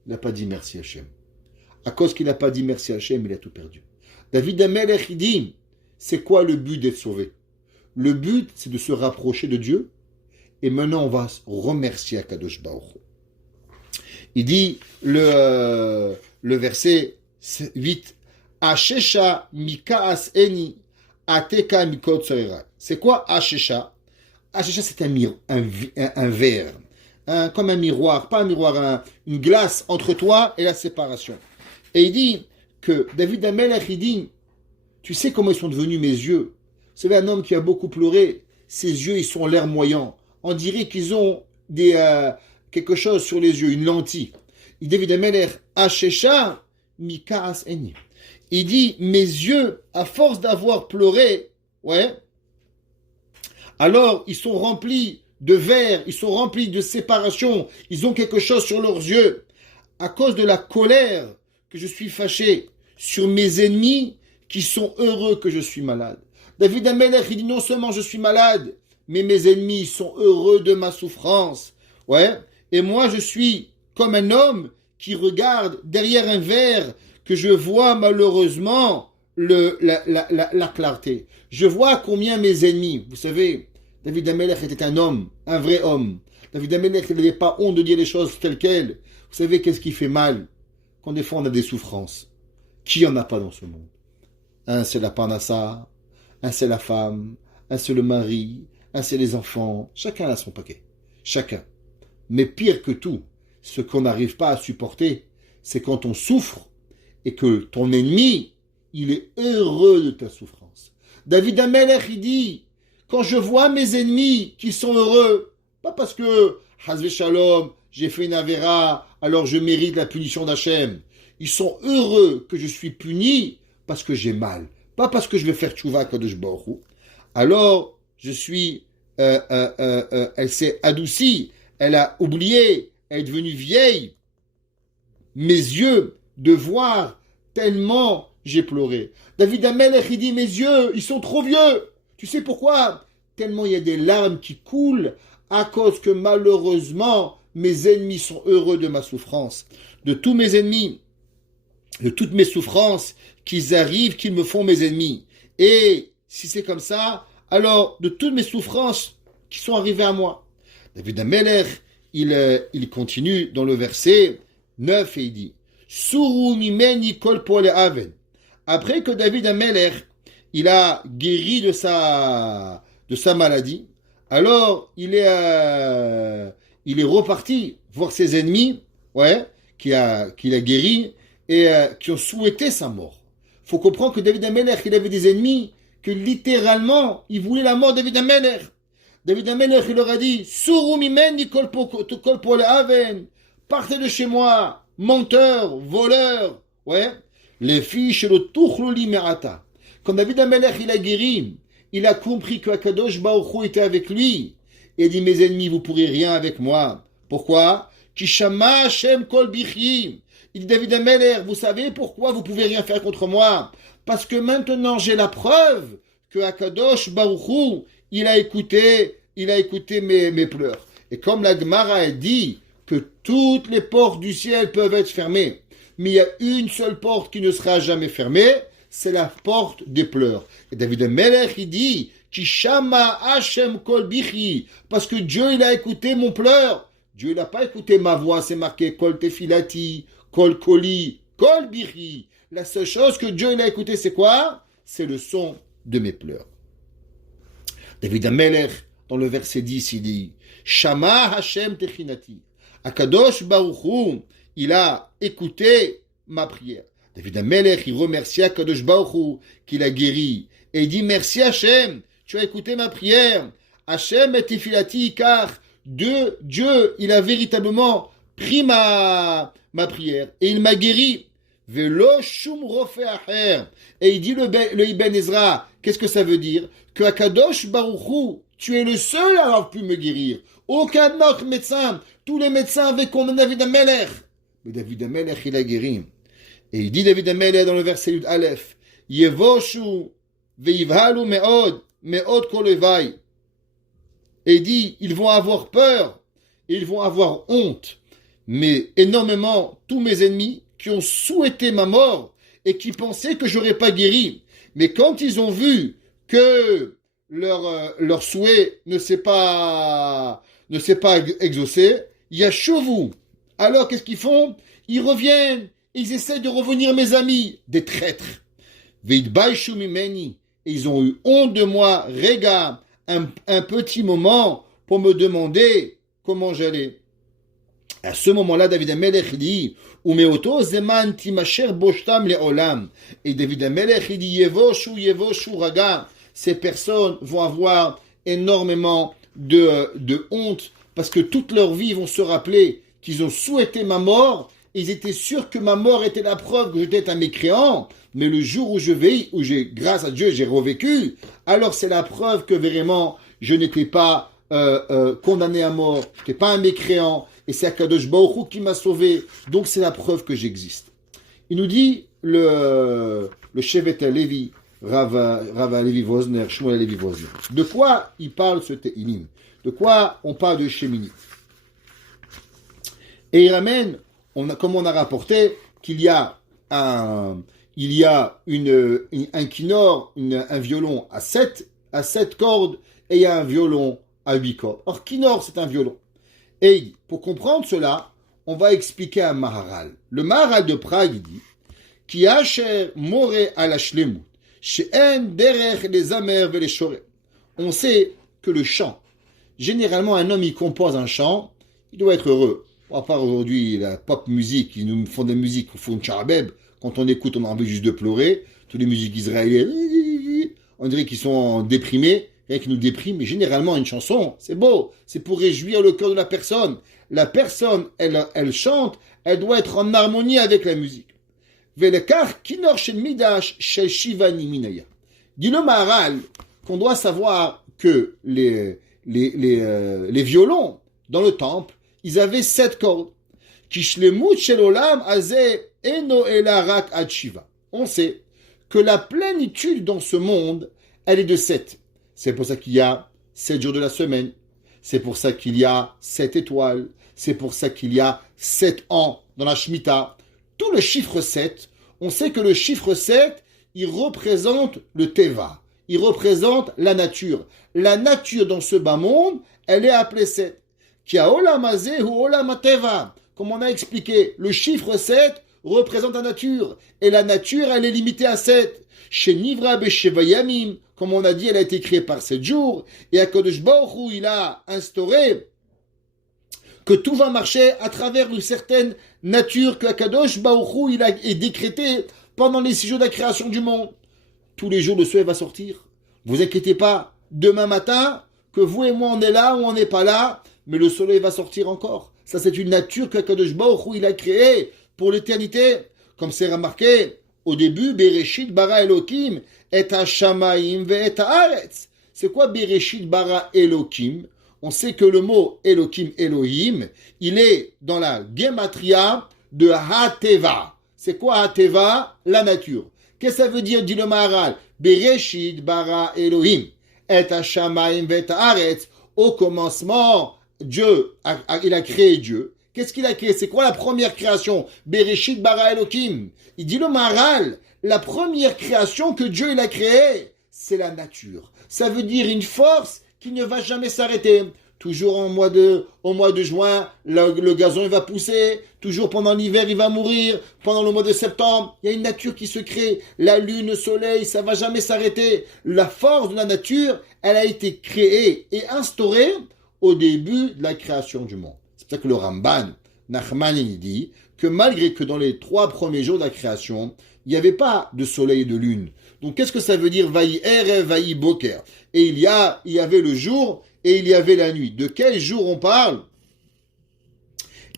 il n'a pas dit merci Hachem. À cause qu'il n'a pas dit merci Hachem, il a tout perdu. David Amelech, il dit, c'est quoi le but d'être sauvé? Le but, c'est de se rapprocher de Dieu. Et maintenant, on va remercier Akadosh Baruch Hu. Il dit, le verset 8, Ashesha mikaas eni ateka mikot tsorera. C'est quoi Ashesha? Ashesha, c'est un verre, comme un miroir, pas un miroir, une glace entre toi et la séparation. Et il dit que David Amelech, il dit, tu sais comment ils sont devenus mes yeux? Vous savez, un homme qui a beaucoup pleuré, ses yeux, ils sont larmoyants. On dirait qu'ils ont quelque chose sur les yeux, une lentille. Il dit David Amelech, Ashesha mikaas eni. Il dit, mes yeux, à force d'avoir pleuré, ouais, alors ils sont remplis de verre, ils sont remplis de séparation, ils ont quelque chose sur leurs yeux. À cause de la colère que je suis fâché sur mes ennemis qui sont heureux que je suis malade. David Amelech, il dit, non seulement je suis malade, mais mes ennemis sont heureux de ma souffrance. Ouais, et moi je suis comme un homme qui regarde derrière un verre que je vois malheureusement la clarté. Je vois combien mes ennemis, vous savez, David Amelech était un homme, un vrai homme. David Amelech n'avait pas honte de dire les choses telles quelles. Vous savez qu'est-ce qui fait mal? Quand des fois on a des souffrances. Qui en a pas dans ce monde? Un c'est la parnassa, un c'est la femme, un c'est le mari, un c'est les enfants. Chacun a son paquet. Chacun. Mais pire que tout, ce qu'on n'arrive pas à supporter, c'est quand on souffre et que ton ennemi, il est heureux de ta souffrance. David Amelech, il dit, quand je vois mes ennemis qui sont heureux, pas parce que, Hazve Shalom, j'ai fait une avéra, alors je mérite la punition d'Hachem. Ils sont heureux que je suis puni parce que j'ai mal, pas parce que je vais faire tchouva Kadosh Baruch Hu. Alors, je suis, elle s'est adoucie, elle a oublié, elle est devenue vieille. Mes yeux de voir tellement j'ai pleuré. David Amelech, il dit, mes yeux, ils sont trop vieux. Tu sais pourquoi? Tellement il y a des larmes qui coulent à cause que malheureusement, mes ennemis sont heureux de ma souffrance. De tous mes ennemis, de toutes mes souffrances, qu'ils arrivent, qu'ils me font mes ennemis. Et si c'est comme ça, alors de toutes mes souffrances qui sont arrivées à moi. David Amelech, il continue dans le verset 9 et il dit, Suru mimeni kol pole aven. Après que David Amelech, il a guéri de sa maladie, alors il est reparti voir ses ennemis, qu'il a guéri et qui ont souhaité sa mort. Faut comprendre que David Amelech, il avait des ennemis que littéralement, ils voulaient la mort de David Amelech. David Amelech, il leur a dit, Suru mimeni kol pole aven. Partez de chez moi, menteur, voleur, les fiches le touchloli merata. Quand David Amelech, il a guéri, il a compris que Akadosh Baruch Hu était avec lui. Et il dit, mes ennemis, vous pourrez rien avec moi. Pourquoi? Kishama Hashem kol bichyi. Il dit, David Amelech, vous savez pourquoi vous pouvez rien faire contre moi? Parce que maintenant, j'ai la preuve que Akadosh Baruch Hu, il a écouté mes pleurs. Et comme la Gemara a dit que toutes les portes du ciel peuvent être fermées, mais il y a une seule porte qui ne sera jamais fermée, c'est la porte des pleurs. Et David Amelech, il dit, Kishama Hashem kol bichi, parce que Dieu, il a écouté mon pleur. Dieu, il n'a pas écouté ma voix, c'est marqué kol tefilati, kol koli, kol bichi. La seule chose que Dieu, il a écouté, c'est quoi? C'est le son de mes pleurs. David Amelech, dans le verset 10, il dit, Shama Hashem techinati. Akadosh Baruch Hu, il a écouté ma prière. David Amelech, il remercie Akadosh Baruch Hu qu'il a guéri. Et il dit, merci Hashem, tu as écouté ma prière. Hashem et tefilati, car Dieu, il a véritablement pris ma prière. Et il m'a guéri. Velo shum rofe acher. Et il dit le Ibn Ezra, qu'est-ce que ça veut dire? Que Akadosh Baruch Hu, tu es le seul à avoir pu me guérir. Aucun autre médecin. Tous les médecins avaient condamné David Amelech. Mais David Amelech, il a guéri. Et il dit David Amelech dans le verset Yud Aleph, Yevoshu veivhalu meod kolevai. Et il dit, ils vont avoir peur, et ils vont avoir honte. Mais énormément, tous mes ennemis qui ont souhaité ma mort et qui pensaient que j'aurais pas guéri. Mais quand ils ont vu que leur souhait ne s'est pas exaucé, Yashovu. Alors qu'est-ce qu'ils font? Ils reviennent, ils essaient de revenir mes amis, des traîtres. Veidbaishu mimeni. Et ils ont eu honte de moi, Rega, un petit moment pour me demander comment j'allais. À ce moment-là, David Amelech dit, Umeoto zeman timasher boshtam leolam. Et David Amelech dit, Yevoshu raga. Ces personnes vont avoir énormément de honte parce que toute leur vie, ils vont se rappeler qu'ils ont souhaité ma mort. Ils étaient sûrs que ma mort était la preuve que j'étais un mécréant. Mais le jour où grâce à Dieu, j'ai revécu, alors c'est la preuve que vraiment, je n'étais pas condamné à mort. Je n'étais pas un mécréant. Et c'est Akadosh Baruch Hu qui m'a sauvé. Donc c'est la preuve que j'existe. Il nous dit, le Shevet HaLevi, Rav Levi Vosner, Shmuel Levi Vosner. De quoi il parle ce Tehillim? De quoi on parle de Shemini? Et il ramène, comme on a rapporté, qu'il y a un kinnor, un violon à 7 cordes, et il y a un violon à 8 cordes. Or, kinnor, c'est un violon. Et pour comprendre cela, on va expliquer un Maharal. Le Maharal de Prague, il dit, Ki asher more al hashlemut. On sait que le chant, généralement un homme il compose un chant, il doit être heureux. À part aujourd'hui la pop musique, ils nous font des musiques, ils font une charabeb, Quand on écoute, on a envie juste de pleurer. Toutes les musiques israéliennes, on dirait qu'ils sont déprimés, rien qui nous déprime. Mais généralement, une chanson, c'est beau. C'est pour réjouir le cœur de la personne. La personne, elle chante, elle doit être en harmonie avec la musique. Velekar kinor shel midash shel shivani minaya. Dit le Maharal qu'on doit savoir que les violons dans le temple, ils avaient 7 cordes. Kishlemut shel olam azeh eno ela rak ad shiva. On sait que la plénitude dans ce monde, elle est de 7. C'est pour ça qu'il y a 7 jours de la semaine. C'est pour ça qu'il y a 7 étoiles. C'est pour ça qu'il y a 7 ans dans la Shemitah. Tout le chiffre 7, on sait que le chiffre 7, il représente le Teva. Il représente la nature. La nature dans ce bas monde, elle est appelée 7. Ki haolam hazeh hu olam hateva. Comme on a expliqué, le chiffre 7 représente la nature. Et la nature, elle est limitée à 7. Chez Nivra Besheva Yamim, comme on a dit, elle a été créée par 7 jours. Et HaKadosh Baruch Hu, il a instauré que tout va marcher à travers une certaine nature que HaKadosh Baruch Hu, il a décrété pendant les 6 jours de la création du monde. Tous les jours, le soleil va sortir. Vous inquiétez pas, demain matin, que vous et moi, on est là ou on n'est pas là, mais le soleil va sortir encore. Ça, c'est une nature que HaKadosh Baruch Hu, il a créée pour l'éternité. Comme c'est remarqué, au début, Bereshit bara Elokim, et ha-shamayim ve et ha-aretz. C'est quoi Bereshit bara Elokim? On sait que le mot Elokim, Elohim, il est dans la gematria de Ha-Teva. C'est quoi Ha-Teva? La nature. Qu'est-ce que ça veut dire, dit le Maharal? Bereshit bara Elohim, et ha-shamayim ve et ha-aretz. Au commencement, Dieu, il a créé Dieu. Qu'est-ce qu'il a créé? C'est quoi la première création? Bereshit bara Elokim. Il dit le Maharal, la première création que Dieu il a créée, c'est la nature. Ça veut dire une force qui ne va jamais s'arrêter. Toujours au mois de juin, le gazon il va pousser. Toujours pendant l'hiver, il va mourir. Pendant le mois de septembre, il y a une nature qui se crée. La lune, le soleil, ça va jamais s'arrêter. La force de la nature, elle a été créée et instaurée au début de la création du monde. C'est pour ça que le Ramban, Nachman, il dit que malgré que dans les 3 premiers jours de la création, il n'y avait pas de soleil et de lune. Donc qu'est-ce que ça veut dire Vaï Erev, Vaï Boker? Et il y avait le jour et il y avait la nuit. De quel jour on parle?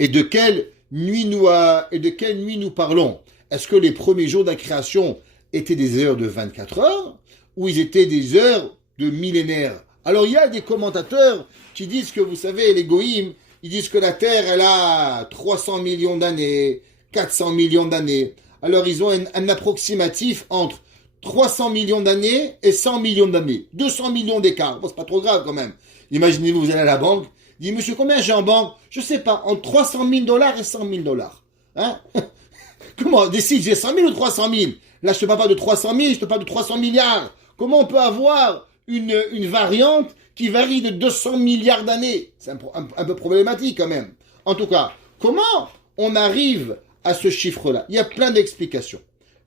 Et de quelle nuit nous parlons? Est-ce que les premiers jours de la création étaient des heures de 24 heures ou ils étaient des heures de millénaires? Alors il y a des commentateurs qui disent que, vous savez, les goïms, ils disent que la Terre, elle a 300 millions d'années, 400 millions d'années. Alors ils ont un approximatif entre 300 millions d'années et 100 millions d'années. 200 millions d'écart. Bon, c'est pas trop grave quand même. Imaginez-vous, vous allez à la banque, dites, monsieur, combien j'ai en banque? Je sais pas, entre 300 000 $ et 100 000 $. Hein? Comment? Décide, j'ai 100 000 ou 300 000? Là, je te parle pas de 300 000, je te parle de 300 milliards. Comment on peut avoir une variante qui varie de 200 milliards d'années? C'est un peu problématique quand même. En tout cas, comment on arrive à ce chiffre-là? Il y a plein d'explications.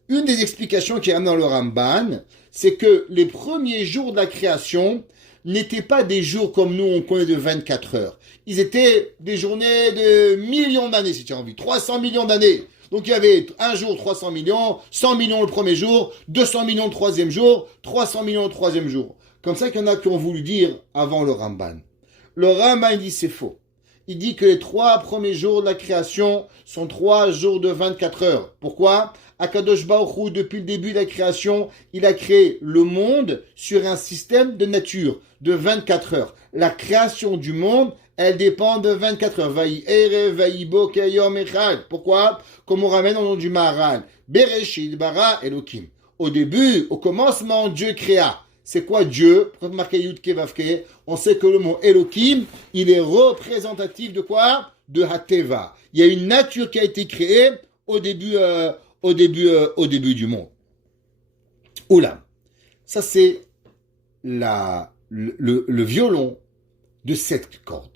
Une des explications qui est amenée dans le Ramban, c'est que les premiers jours de la création n'étaient pas des jours comme nous on connaît de 24 heures. Ils étaient des journées de millions d'années, si tu as envie, 300 millions d'années. Donc il y avait un jour 300 millions, 100 millions le premier jour, 200 millions le troisième jour, 300 millions le troisième jour. Comme ça qu'il y en a qui ont voulu dire avant le Ramban. Le Ramban dit c'est faux. Il dit que les 3 premiers jours de la création sont 3 jours de 24 heures. Pourquoi? HaKadosh Baruch Hu, depuis le début de la création, il a créé le monde sur un système de nature de 24 heures. La création du monde, elle dépend de 24 heures. Vaï Erev, Vaï Boker Yom Echad. Pourquoi? Comme on ramène au nom du Maharal. Bereshit bara Elokim. Au début, au commencement, Dieu créa. C'est quoi Dieu? On sait que le mot Elokim, il est représentatif de quoi? De Hateva. Il y a une nature qui a été créée au début du monde. Oula. Ça, c'est le violon de 7 cordes.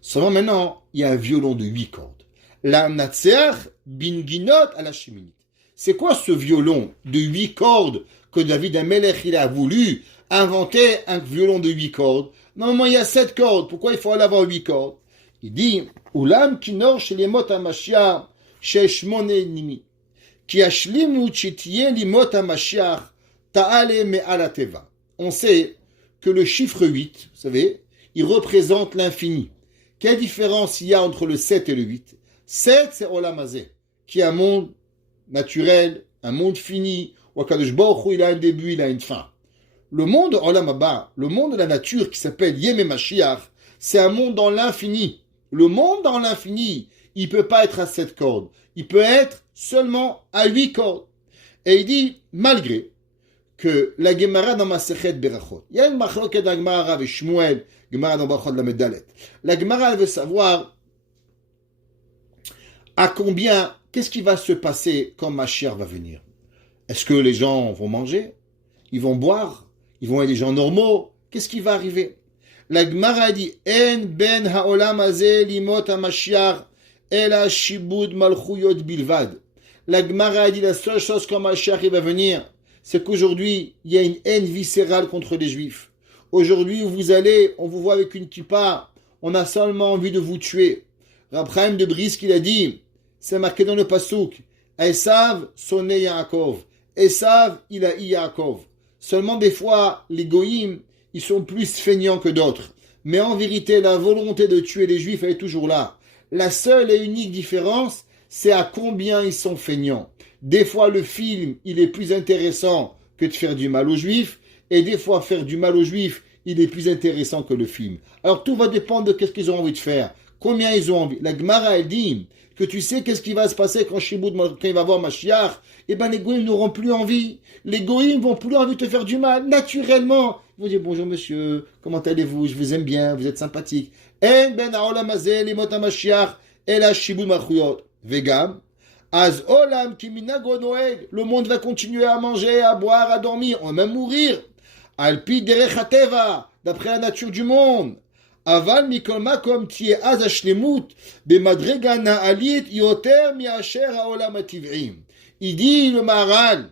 Seulement maintenant, il y a un violon de 8 cordes. La Natser Binginot à la cheminite. C'est quoi ce violon de 8 cordes que David Amelech il a voulu inventer un violon de 8 cordes? Normalement, il y a 7 cordes. Pourquoi il faut aller avoir 8 cordes? Il dit, Ulam kinor chez les mot Amashia, chez Shmone Nimi. Ki ashlimu chitiye limot hamashiach ta'ale me'al hateva. On sait que le chiffre 8, vous savez, il représente l'infini. Quelle différence il y a entre le 7 et le 8? 7, c'est Olam Hazeh, qui est un monde naturel, un monde fini, où Akadosh Baruch Hu, il a un début, il a une fin. Le monde Olam Haba, le monde de la nature qui s'appelle Yemé Mashiach, c'est un monde dans l'infini. Le monde dans l'infini, il ne peut pas être à 7 cordes. Il peut être seulement à 8 cordes. Et il dit, malgré que la Gemara dans Masechet Berachot, il y a une machloket dans Gemara avec Shmuel, Gemara dans Berachot de la Medalet. La Gemara, elle veut savoir à combien, qu'est-ce qui va se passer quand Mashiach va venir. Est-ce que les gens vont manger? Ils vont boire? Ils vont être des gens normaux? Qu'est-ce qui va arriver? La Gemara dit, En ben haolam hazeh limot ha-Mashiach ela shibud malchuyot bilvad. La Gemara dit, la seule chose quand Mashiach va venir, c'est qu'aujourd'hui, il y a une haine viscérale contre les Juifs. Aujourd'hui, où vous allez, on vous voit avec une kippa, on a seulement envie de vous tuer. Rab Chaim de Brisk, il a dit, c'est marqué dans le Passouk, Esav sonné Yaakov. Esav, il a Yaakov. Seulement des fois, les goïms, ils sont plus feignants que d'autres. Mais en vérité, la volonté de tuer les Juifs, elle est toujours là. La seule et unique différence, c'est à combien ils sont feignants. Des fois, le film, il est plus intéressant que de faire du mal aux Juifs. Et des fois, faire du mal aux Juifs, il est plus intéressant que le film. Alors, tout va dépendre de ce qu'ils ont envie de faire. Combien ils ont envie. La Gemara, elle dit que tu sais qu'est-ce qui va se passer quand Shibud, quand il va voir Mashiach. Eh bien, les goïms n'auront plus envie. Les goïms vont plus envie de te faire du mal, naturellement. Ils vont dire, bonjour monsieur, comment allez-vous? Je vous aime bien, vous êtes sympathique. En ben haolam hazeh limot ha-Mashiach ela shibud malchuyot. Vegam. Az olam ki minago noeg. Le monde va continuer à manger, à boire, à dormir, on va même mourir. Alpi derech hateva, d'après la nature du monde. Aval mikol makom tiye az hashlemut bemadrega na'alit yoter mi'asher ha'olam hativ'im. Il dit le Maharal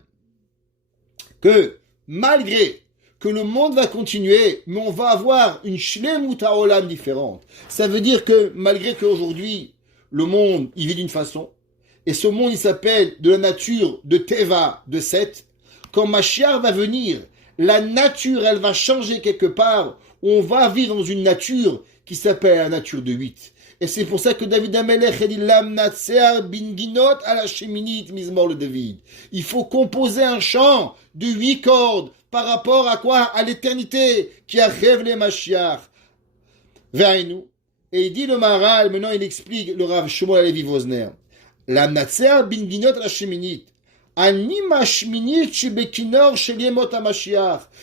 que malgré que le monde va continuer, mais on va avoir une shlemut ha'olam différente. Ça veut dire que malgré qu'aujourd'hui le monde il vit d'une façon, et ce monde il s'appelle de la nature de Teva, de Seth, quand Mashiach va venir, la nature elle va changer quelque part. On va vivre dans une nature qui s'appelle la nature de 8. Et c'est pour ça que David Amelech a dit Lam natser binginot à la sheminit mizmor le David. Il faut composer un chant de 8 cordes par rapport à quoi? À l'éternité qui achève les Mashiach. Ve'ainu. Et il dit le Maharal, maintenant il explique le Rav Shmuel Alevi Vosner. Lam natser binginot à la sheminit.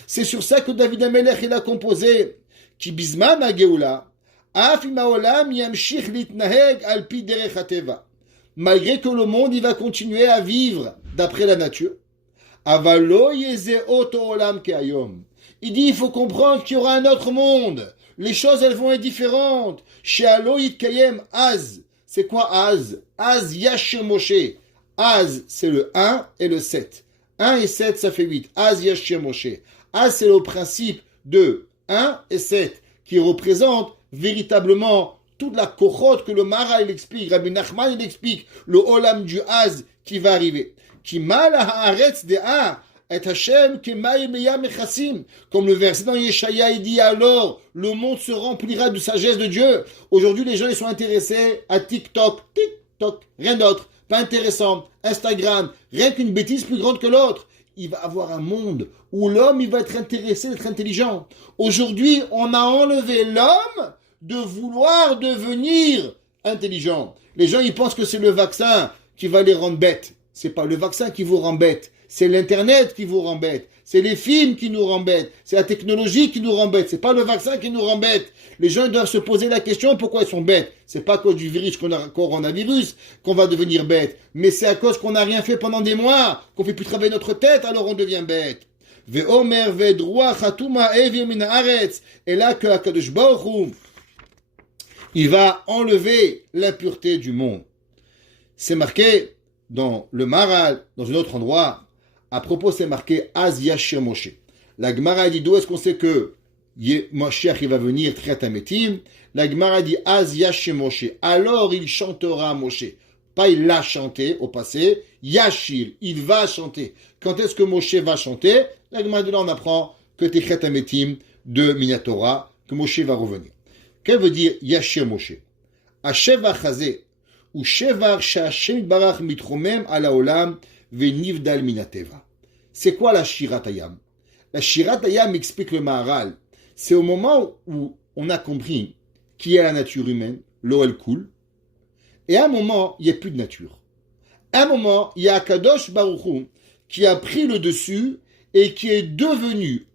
C'est sur ça que David Amelech il a composé Ki bizman ha-geoula af im ha'olam yamshich litnaheg al pi derech hateva. Malgré que le monde il va continuer à vivre d'après la nature, aval lo yezeh oto olam kehayom. Il dit il faut comprendre qu'il y aura un autre monde. Les choses elles vont être différentes. She'alo yitkayem az. C'est quoi az? Az yashir Moshe. Az, c'est le 1 et le 7. 1 et 7, ça fait 8. Az Yashir Moshe. Az, c'est le principe de 1 et 7, qui représente véritablement toute la kochot que le Mara il explique, Rabbi Nachman il explique, le Olam du Az qui va arriver. Qui mal haaretz de A, et Hashem kemay meya mechasim. Comme le verset dans Yeshaya, il dit alors, le monde se remplira de sagesse de Dieu. Aujourd'hui, les gens ils sont intéressés à TikTok, rien d'autre. Pas intéressant, Instagram, rien qu'une bêtise plus grande que l'autre. Il va avoir un monde où l'homme il va être intéressé d'être intelligent. Aujourd'hui, on a enlevé l'homme de vouloir devenir intelligent. Les gens ils pensent que c'est le vaccin qui va les rendre bêtes. C'est pas le vaccin qui vous rend bête, c'est l'internet qui vous rend bête. C'est les films qui nous rembêtent. C'est la technologie qui nous rembête. C'est pas le vaccin qui nous rembête. Les gens doivent se poser la question pourquoi ils sont bêtes. C'est pas à cause du virus coronavirus qu'on va devenir bête. Mais c'est à cause qu'on n'a rien fait pendant des mois, qu'on fait plus travailler notre tête, alors on devient bête. Ve'omer ve'droua chatuma evir min haaretz. Et là que HaKadosh Baruch Hu, il va enlever l'impureté du monde. C'est marqué dans le Maharal, dans un autre endroit. À propos, c'est marqué Az Yashir Moshe. La Gemara dit d'où est-ce qu'on sait que Mashiach il va venir Triat HaMetim. La Gemara dit Az Yashir Moshe. Alors il chantera Moshe. Pas il l'a chanté au passé. Yashir, il va chanter. Quand est-ce que Moshe va chanter? La Gemara de là, on apprend que Techet Ametim de Minatora, que Moshe va revenir. Qu'elle veut dire Yashir Moshe? Asheva Chazé, ou Shevar Shashem Barach Mitromem ala Olam Venivdal Minateva. C'est quoi la Shirat Hayam? La Shirat Hayam explique le Maharal. C'est au moment où on a compris qu'il y a la nature humaine, l'eau elle coule, et à un moment, il n'y a plus de nature. À un moment, il y a Kadosh Baruch Hu qui a pris le dessus et qui est devenu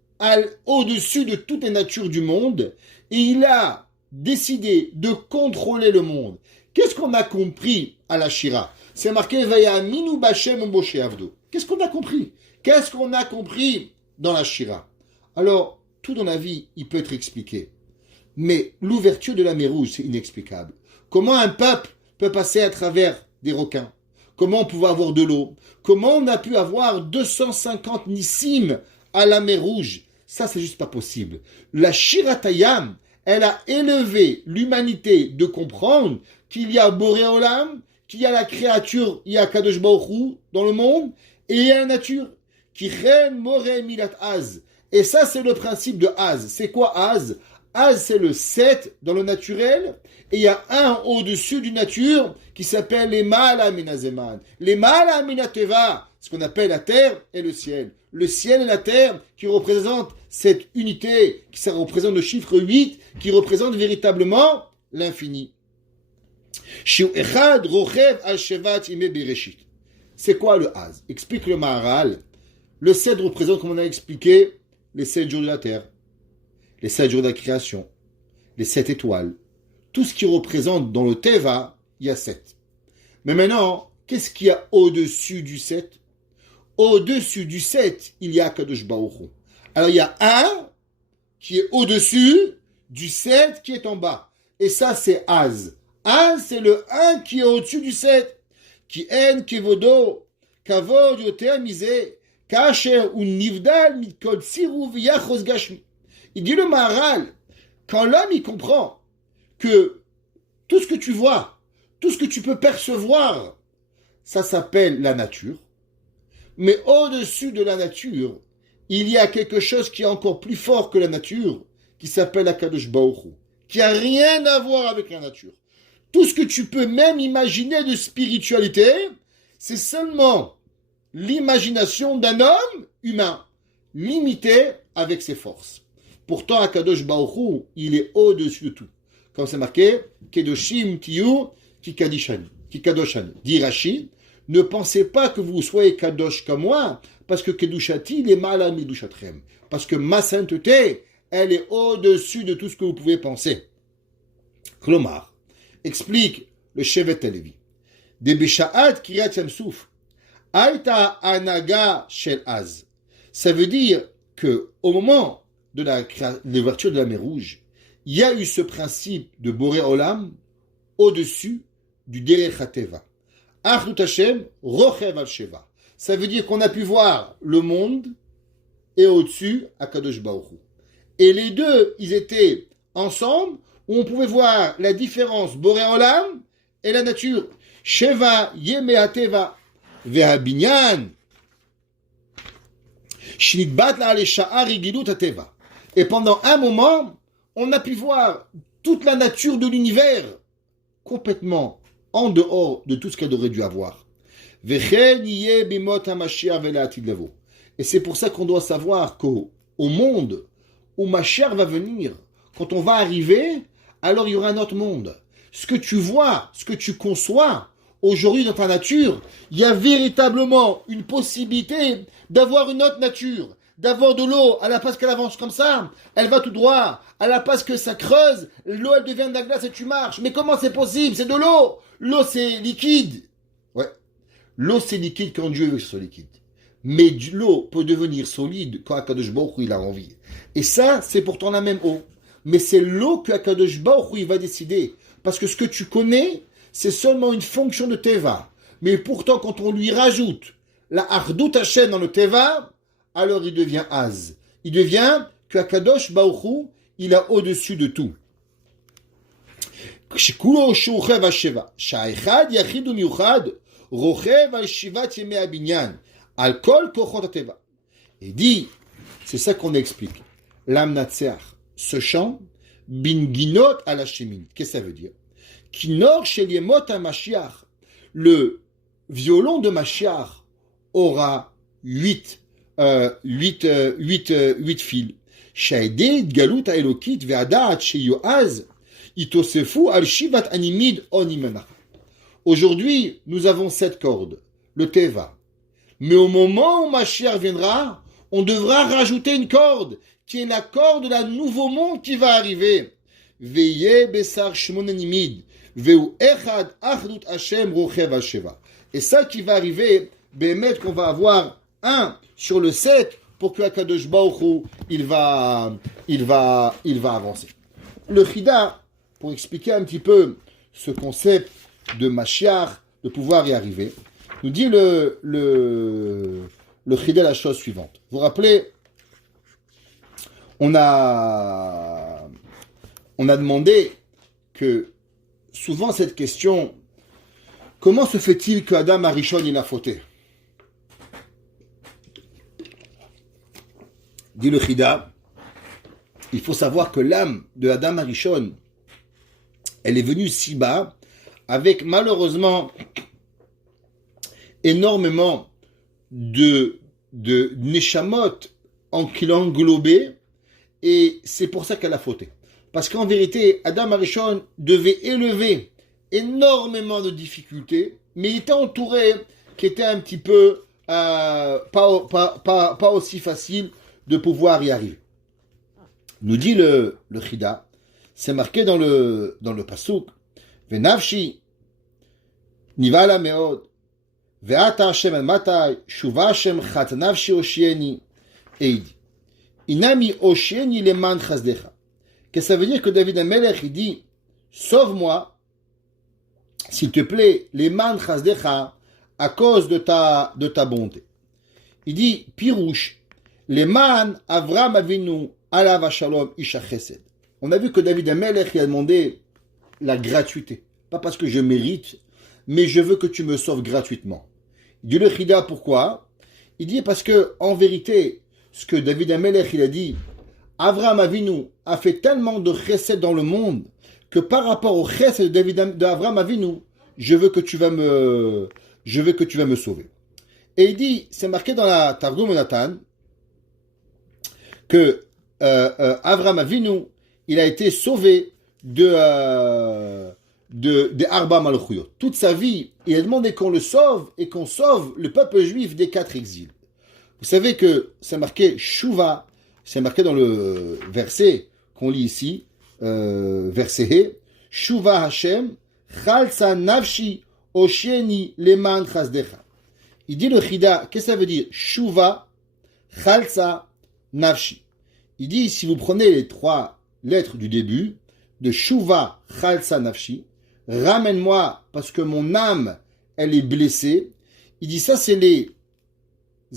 au-dessus de toutes les natures du monde, et il a décidé de contrôler le monde. Qu'est-ce qu'on a compris à la Shira? C'est marqué Vayaminu Bashem Moshe Avdo. Qu'est-ce qu'on a compris? Qu'est-ce qu'on a compris dans la Shira? Alors, tout dans la vie, il peut être expliqué. Mais l'ouverture de la mer Rouge, c'est inexplicable. Comment un peuple peut passer à travers des requins? Comment on pouvait avoir de l'eau? Comment on a pu avoir 250 nissim à la mer Rouge? Ça, c'est juste pas possible. La Shiratayam, elle a élevé l'humanité de comprendre qu'il y a Boré Olam, qu'il y a la créature, il y a Kadosh Baruch Hu dans le monde, et il y a la nature. Qui ren more milat az. Et ça, c'est le principe de az. C'est quoi az? Az, c'est le 7 dans le naturel, et il y a un au-dessus du nature qui s'appelle les Ma'ala Minazeman. Les Ma'ala Minateva, ce qu'on appelle la terre et le ciel. Le ciel et la terre qui représentent cette unité, qui ça représente le chiffre 8, qui représente véritablement l'infini. C'est quoi le Az? Explique le Maharal. Le 7 représente, comme on a expliqué, les 7 jours de la terre, les 7 jours de la création, les 7 étoiles. Tout ce qui représente dans le Teva, il y a 7. Mais maintenant, qu'est-ce qu'il y a au-dessus du 7? Au-dessus du 7, il y a Kadosh Baruch Hu. Alors il y a un qui est au-dessus du 7 qui est en bas. Et ça, c'est Az. Az, c'est le 1 qui est au-dessus du 7. Qui en kevodo, kavod yoter misé, kasher ou nivdal mitkol siruv yachos gashmi. Il dit le Maharal, quand l'homme il comprend que tout ce que tu vois, tout ce que tu peux percevoir, ça s'appelle la nature. Mais au-dessus de la nature, il y a quelque chose qui est encore plus fort que la nature, qui s'appelle Akadosh Baruch Hu, qui n'a rien à voir avec la nature. Tout ce que tu peux même imaginer de spiritualité, c'est seulement l'imagination d'un homme humain, limité avec ses forces. Pourtant, Akadosh Baruch Hu, il est au-dessus de tout. Comme c'est marqué, Kedoshim Tiyu Kikadishani, Kikadoshani. Dit Rashi, ne pensez pas que vous soyez Kadosh comme moi, parce que Kedushati, il est mal à Midushatrem. Parce que ma sainteté, elle est au-dessus de tout ce que vous pouvez penser. Klomar, explique le Shevet Levi. De Besha'at Kiryat Yamsouf, Aïta Anaga Shel Az. Ça veut dire que au moment de l'ouverture de la mer Rouge, il y a eu ce principe de Boré Olam au-dessus du Derech HaTeva. Achdut Hashem Rochev al Sheva. Ça veut dire qu'on a pu voir le monde et au-dessus Akadosh Baruch Hu. Et les deux, ils étaient ensemble, où on pouvait voir la différence Boré Olam et la nature. Sheva Yeme HaTeva Ve'habinyan Shnitbat la Alesha'a Rigilut HaTeva. Et pendant un moment, on a pu voir toute la nature de l'univers complètement en dehors de tout ce qu'elle aurait dû avoir. Et c'est pour ça qu'on doit savoir qu'au monde où Mashiach va venir, quand on va arriver, alors il y aura un autre monde. Ce que tu vois, ce que tu conçois aujourd'hui dans ta nature, il y a véritablement une possibilité d'avoir une autre nature. D'avoir de l'eau, à la place qu'elle avance comme ça, elle va tout droit. À la place que ça creuse, l'eau elle devient de la glace et tu marches. Mais comment c'est possible? C'est de l'eau. L'eau c'est liquide. Ouais. L'eau c'est liquide quand Dieu veut que ce soit liquide. Mais l'eau peut devenir solide quand Akadosh Baruch Hu il a envie. Et ça, c'est pourtant la même eau. Mais c'est l'eau que Akadosh Baruch Hu il va décider. Parce que ce que tu connais, c'est seulement une fonction de Teva. Mais pourtant, quand on lui rajoute la Achdut Hashem dans le Teva, alors il devient Az. Il devient que Akadosh Baruch Hu, il a au-dessus de tout. שכולו שוכב על שבע, שהאחד יחיד ומיוחד רוכב על שבעת ימי הבניין, על כל כוחות הטבע. Et dit, c'est ça qu'on explique. L'amnatseach, ce chant, binginot à la chemine. Qu'est-ce que ça veut dire? Kinor shel yemot ha-Mashiach. Le violon de Mashiach aura 8 fils. Shaedeh galut ha-elokit ve'adaat sheyoaz itosefu al shivat animid onimena. Aujourd'hui, nous avons 7 cordes, le teva. Mais au moment où Mashiach viendra, on devra rajouter une corde, qui est la corde d'un nouveau monde qui va arriver. Veye besar shmonenimid, veu echad achdut Hashem rochev al sheva. Et ça qui va arriver, bémet qu'on va avoir 1 sur le 7 pour que Akadosh Baruch Hu, il va avancer. Le Chida, pour expliquer un petit peu ce concept de Mashiach, de pouvoir y arriver, nous dit le Chida la chose suivante. Vous vous rappelez, on a demandé que souvent cette question, comment se fait-il que Adam Arishon il a fauté? Dit le Chida, il faut savoir que l'âme de Adam Arishon, elle est venue si bas, avec malheureusement énormément de neshamot qui l'ont englobé, et c'est pour ça qu'elle a fauté. Parce qu'en vérité, Adam Arishon devait élever énormément de difficultés, mais il était entouré qui était un petit peu pas aussi facile de pouvoir y arriver. Nous dit le Chida, c'est marqué dans le pasuk, Venavshi nivala meod ve'ata Hashem el matai shuva Hashem chat nafshi oshieni eidi inami oshieni leman chazdecha. Qu'est-ce que ça veut dire que David Amelech il dit sauve-moi s'il te plaît leman chazdecha à cause de ta bonté. Il dit pirouche leman Avram Avinu alav shalom isha chesed. On a vu que David Amelech il a demandé la gratuité. Pas parce que je mérite, mais je veux que tu me sauves gratuitement. Il dit le Chida, pourquoi? Il dit parce que, en vérité, ce que David Amelech il a dit, Avraham Avinu a fait tellement de chesed dans le monde, que par rapport au chesed d'Avraham Avinu, je veux que tu vas me sauver. Et il dit, c'est marqué dans la Targum Nathan, que Avraham Avinu, il a été sauvé des Arba Malchuyot. Toute sa vie, il a demandé qu'on le sauve et qu'on sauve le peuple juif des 4 exils. Vous savez que c'est marqué Shuva, c'est marqué dans le verset qu'on lit ici, verset He, Shuva Hashem, Chalsa Nafshi, Oshieni Leman Chazdecha. Il dit le Chida, qu'est-ce que ça veut dire? Shuva, Chalsa, Nafshi. Il dit, si vous prenez les 3 lettres du début, de Shuva, Chalsa, Nafshi, ramène-moi parce que mon âme, elle est blessée. Il dit, ça c'est les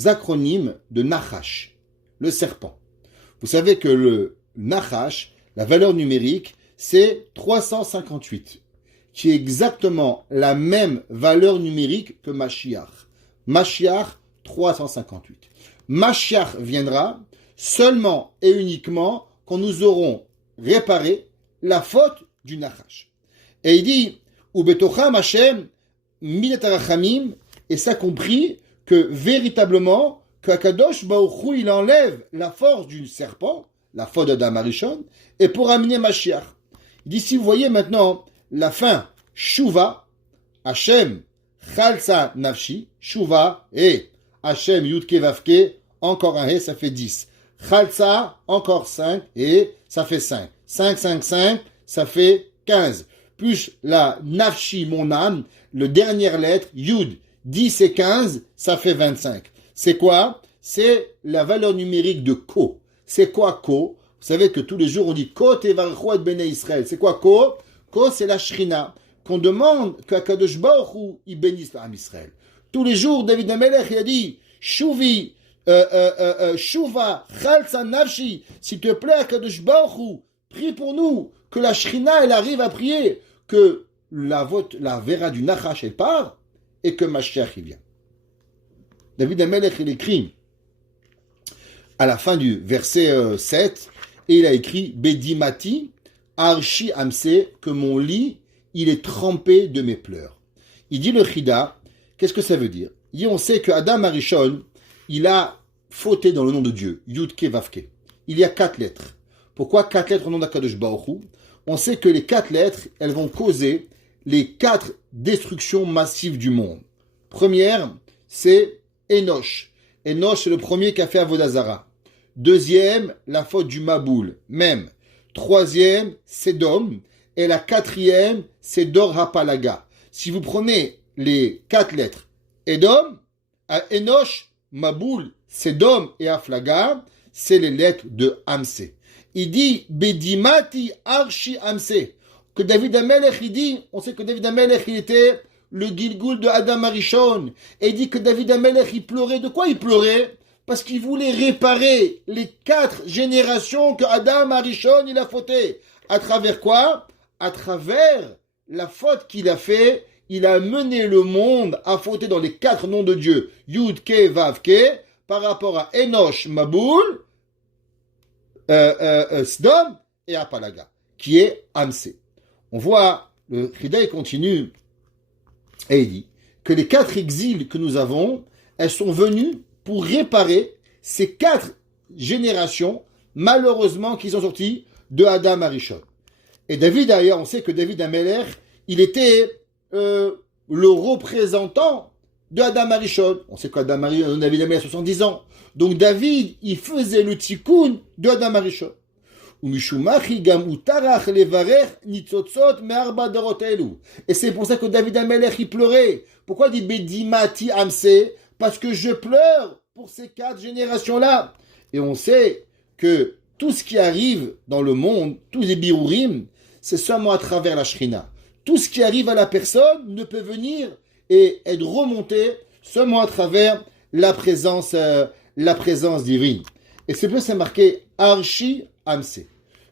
acronymes de Nachash, le serpent. Vous savez que le Nachash, la valeur numérique, c'est 358, qui est exactement la même valeur numérique que Mashiach. Mashiach, 358. Mashiach viendra seulement et uniquement quand nous aurons réparé la faute du Nachash. Et il dit, Ubetocham Hashem, Midat Arachamim, et ça compris que véritablement, qu'Akadosh Baruch Hu, il enlève la force du serpent, la faute d'Adam Arishon, et pour amener Mashiach. Il dit, si vous voyez maintenant la fin, Shuva, Hashem, Chalsa Nafshi, Shuva, et Hashem, Yudke Vavke, encore un He, ça fait 10. Chalsa, encore 5, et ça fait 5. 5, 5, 5, ça fait 15. Plus la Nafshi, mon âme, le dernière lettre, Yud, 10 et 15, ça fait 25. C'est quoi? C'est la valeur numérique de Ko. C'est quoi Ko? Vous savez que tous les jours on dit Ko tevarchu et bnei Israël. C'est quoi Ko? Ko, c'est la Shrina. Qu'on demande qu'Akadosh Baruch Hu, il bénisse l'âme Israël. Tous les jours, David Amelech, il a dit Shuvi, Shuva, Chalsa Nafshi, s'il te plaît, Akadosh Baruch Hu, prie pour nous, que la Shrina, elle arrive à prier, que la vera du Nachash elle part et que Mashiach il vient. David Amelech il écrit à la fin du verset 7 et il a écrit Bedimati Arshi Amse, que mon lit il est trempé de mes pleurs. Il dit le Chida, qu'est-ce que ça veut dire? Il dit on sait que Adam Arishon il a fauté dans le nom de Dieu, Yud-Ke Vav-Ke. Il y a 4 lettres. Pourquoi 4 lettres au nom d'Akadosh Baruch Hu? On sait que les 4 lettres, elles vont causer les 4 destructions massives du monde. Première, c'est Enoch. Enoch, c'est le premier qui a fait Avodah Zara. Deuxième, la faute du Maboul, même. Troisième, Sedom. Et la quatrième, c'est Dor HaPalaga. Si vous prenez les 4 lettres, Edom, Enoch, Maboul, Sedom et Aflaga, c'est les lettres de Amsé. Il dit Bedimati Arshi Amsé. Que David Amelech, il dit, on sait que David Amelech, il était le Gilgul de Adam Arishon. Et il dit que David Amelech, il pleurait. De quoi il pleurait? Parce qu'il voulait réparer les 4 générations que Adam Arishon, il a fauté. À travers quoi? À travers la faute qu'il a fait, il a mené le monde à fauter dans les 4 noms de Dieu. Yud, Ke, Vav, Ke, par rapport à Enoch, Maboul, Sdom et Apalaga, qui est Amsé. On voit, le Chida continue, et il dit que les 4 exils que nous avons, elles sont venues pour réparer ces 4 générations, malheureusement, qui sont sorties de Adam Arishon. Et David, d'ailleurs, on sait que David Amelech, il était le représentant de Adam Arishon. On sait qu'Adam Arishon, David Amelech a 70 ans. Donc David, il faisait le tikkun de Adam Arishon. Et c'est pour ça que David Amelech, il pleurait. Pourquoi il dit Bedimati Amse? Parce que je pleure pour ces 4 générations-là. Et on sait que tout ce qui arrive dans le monde, tous les birourim, c'est seulement à travers la Shrina. Tout ce qui arrive à la personne ne peut venir et être remonté seulement à travers la présence divine. Et c'est pour ça marqué Arshi Amse.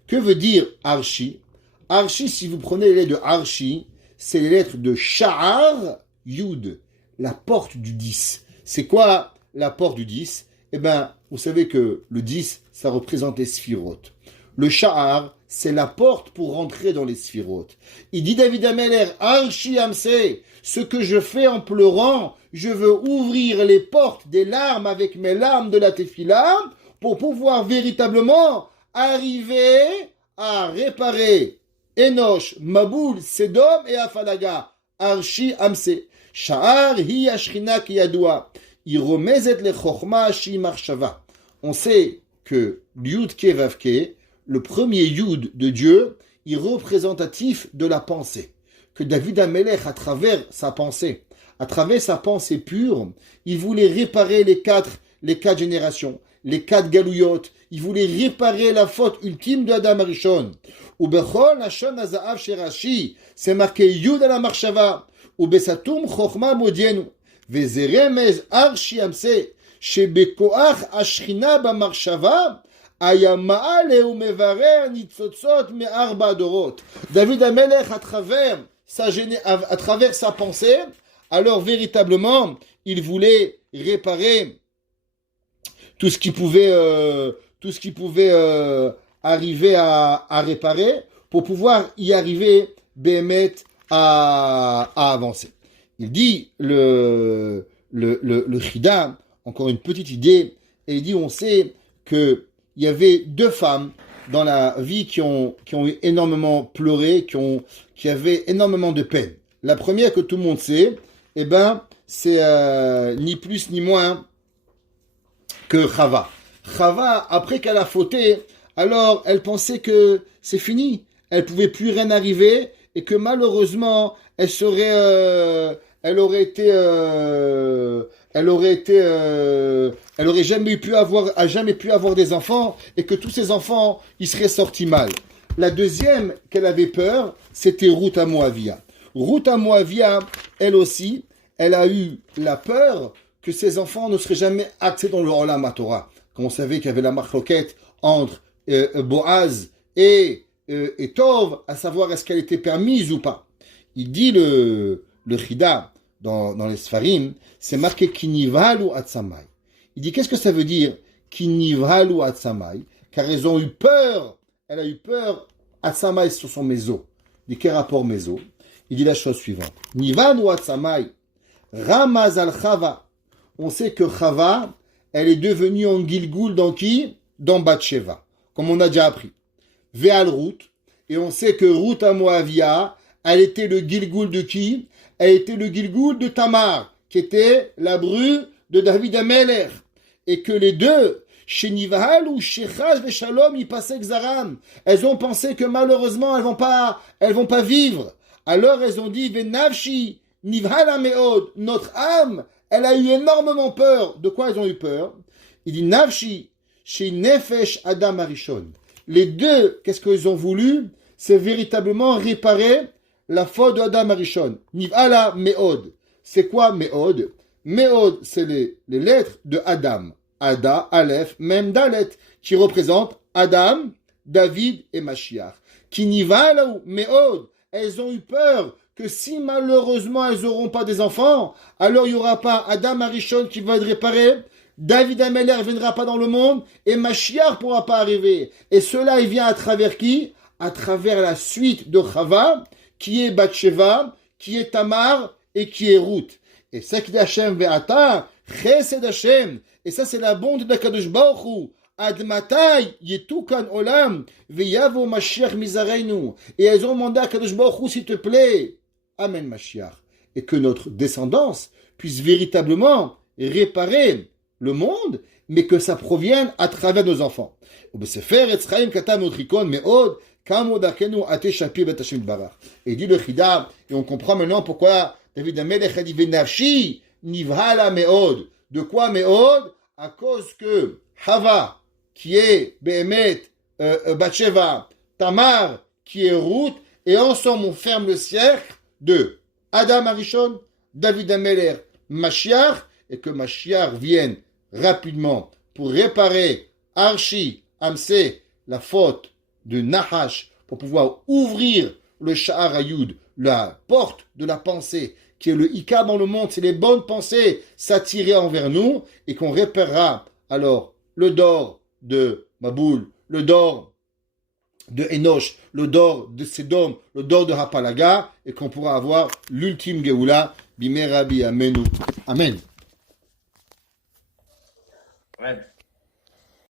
Que veut dire Arshi? Arshi, si vous prenez les lettres de Arshi, c'est les lettres de Sha'ar Yud, la porte du 10. C'est quoi la porte du 10? Eh bien, vous savez que le 10, ça représente les sphirotes. Le Sha'ar, c'est la porte pour rentrer dans les sphirotes. Il dit David Amelech, Arshi Amse, ce que je fais en pleurant, je veux ouvrir les portes des larmes avec mes larmes de la Tefila pour pouvoir véritablement arriver à réparer Enoch, Maboul, Sedom et Afalaga. Arshi Amse. Sha'ar hi Ashrina ki yadua. Iromezet le Chochma shi marshava. On sait que Yud Ke Vav Ke, le premier Yud de Dieu, est représentatif de la pensée. Que David Amelech, à travers sa pensée pure, il voulait réparer les quatre générations, les 4 galouyot. Il voulait réparer la faute ultime de Adam Arishon. Ou bechol nashon hazaav sherashi, c'est marqué Yud à la marshava. Ou besatum chochma modienu. Vezeremez arshi amse, shebekoach ashrina bamarshava, ayamaale ou mevarer nitzotzot me arba dorot. David Amelech, à travers sa pensée, alors véritablement, il voulait réparer tout ce qui pouvait arriver à réparer pour pouvoir y arriver bémet à avancer. Il dit le Chida, encore une petite idée, et il dit on sait que il y avait 2 femmes dans la vie qui ont eu énormément pleuré, qui avaient énormément de peine. La première que tout le monde sait, eh ben c'est ni plus ni moins que Chava. Chava, après qu'elle a fauté, alors elle pensait que c'est fini. Elle pouvait plus rien arriver et que malheureusement, elle aurait jamais pu avoir des enfants et que tous ces enfants, ils seraient sortis mal. La deuxième qu'elle avait peur, c'était Ruth à Moavia. Ruth à Moavia, elle aussi, elle a eu la peur que ses enfants ne seraient jamais axés dans le Olam HaTorah. Comme on savait qu'il y avait la marloquette entre Boaz et et Tov, à savoir est-ce qu'elle était permise ou pas. Il dit le Chida dans les Sfarim, c'est marqué Kinivalu Atsamai. Il dit qu'est-ce que ça veut dire Kinivalu Atsamai? Car elles ont eu peur, elle a eu peur Atsamai sur son méso. Il dit quel rapport méso? Il dit la chose suivante. Nivalu Atsamai, Ramaz al Chava. On sait que Chava, elle est devenue en Gilgul dans qui? Dans Bathsheba, comme on a déjà appris. Ve'al Ruth, et on sait que Ruth à Moavia, elle était le Gilgul de qui? Elle était le Gilgul de Tamar, qui était la bru de David Ameler. Et que les deux, chez Nivahal ou chez Chaj et Shalom, ils passaient Xaram. Elles ont pensé que malheureusement, elles vont pas vivre. Alors elles ont dit, Venavshi, Nivahal Ameod, notre âme, elle a eu énormément peur. De quoi elles ont eu peur? Il dit, Navshi, chez Nefesh Adam Arishon. Les deux, qu'est-ce qu'ils ont voulu? C'est véritablement réparer la faute de Adam Arishon. Niv'ala Me'od. C'est quoi Me'od? Me'od, c'est les lettres de Adam. Ada, Aleph, Mem, Dalet, qui représentent Adam, David et Mashiach. Qui Niv'ala Me'od. Elles ont eu peur que si malheureusement elles n'auront pas des enfants, alors il n'y aura pas Adam Arishon qui va être réparé, David Ameler ne viendra pas dans le monde et Mashiach ne pourra pas arriver. Et cela, il vient à travers qui? À travers la suite de Chava, qui est Bathsheba, qui est Tamar et qui est Ruth. Et ça qui est Hashem ve'ata, chesed Hashem. Et ça, c'est la bonté d'Akadosh Baruch Hu. Ad matai yetukan olam ve'yavo Mashiach mizareinu. Et elles ont demandé à Akadosh Baruch Hu, s'il te plaît, Amen Mashiach. Et que notre descendance puisse véritablement réparer le monde, mais que ça provienne à travers nos enfants. Et dit le Chida, et on comprend maintenant pourquoi David Amelech a dit Venafshi nivhala meod. De quoi meod? À cause que Hava, qui est Behemet Bathsheba, Tamar, qui est Ruth, et ensemble on ferme le cercle de Adam Arishon, David Amelech, Mashiach, et que Mashiach vienne rapidement pour réparer Arshi, Amsé, la faute de Nahash, pour pouvoir ouvrir le Sha'ar Hayud, la porte de la pensée, qui est le Ika dans le monde, c'est les bonnes pensées s'attirer envers nous, et qu'on réparera alors le dor de Maboul, le dor de Enoch, le dor de Sedom, le dor de Hapalaga, et qu'on pourra avoir l'ultime Geoula, Bimerabi Amenu. Amen. Ouais.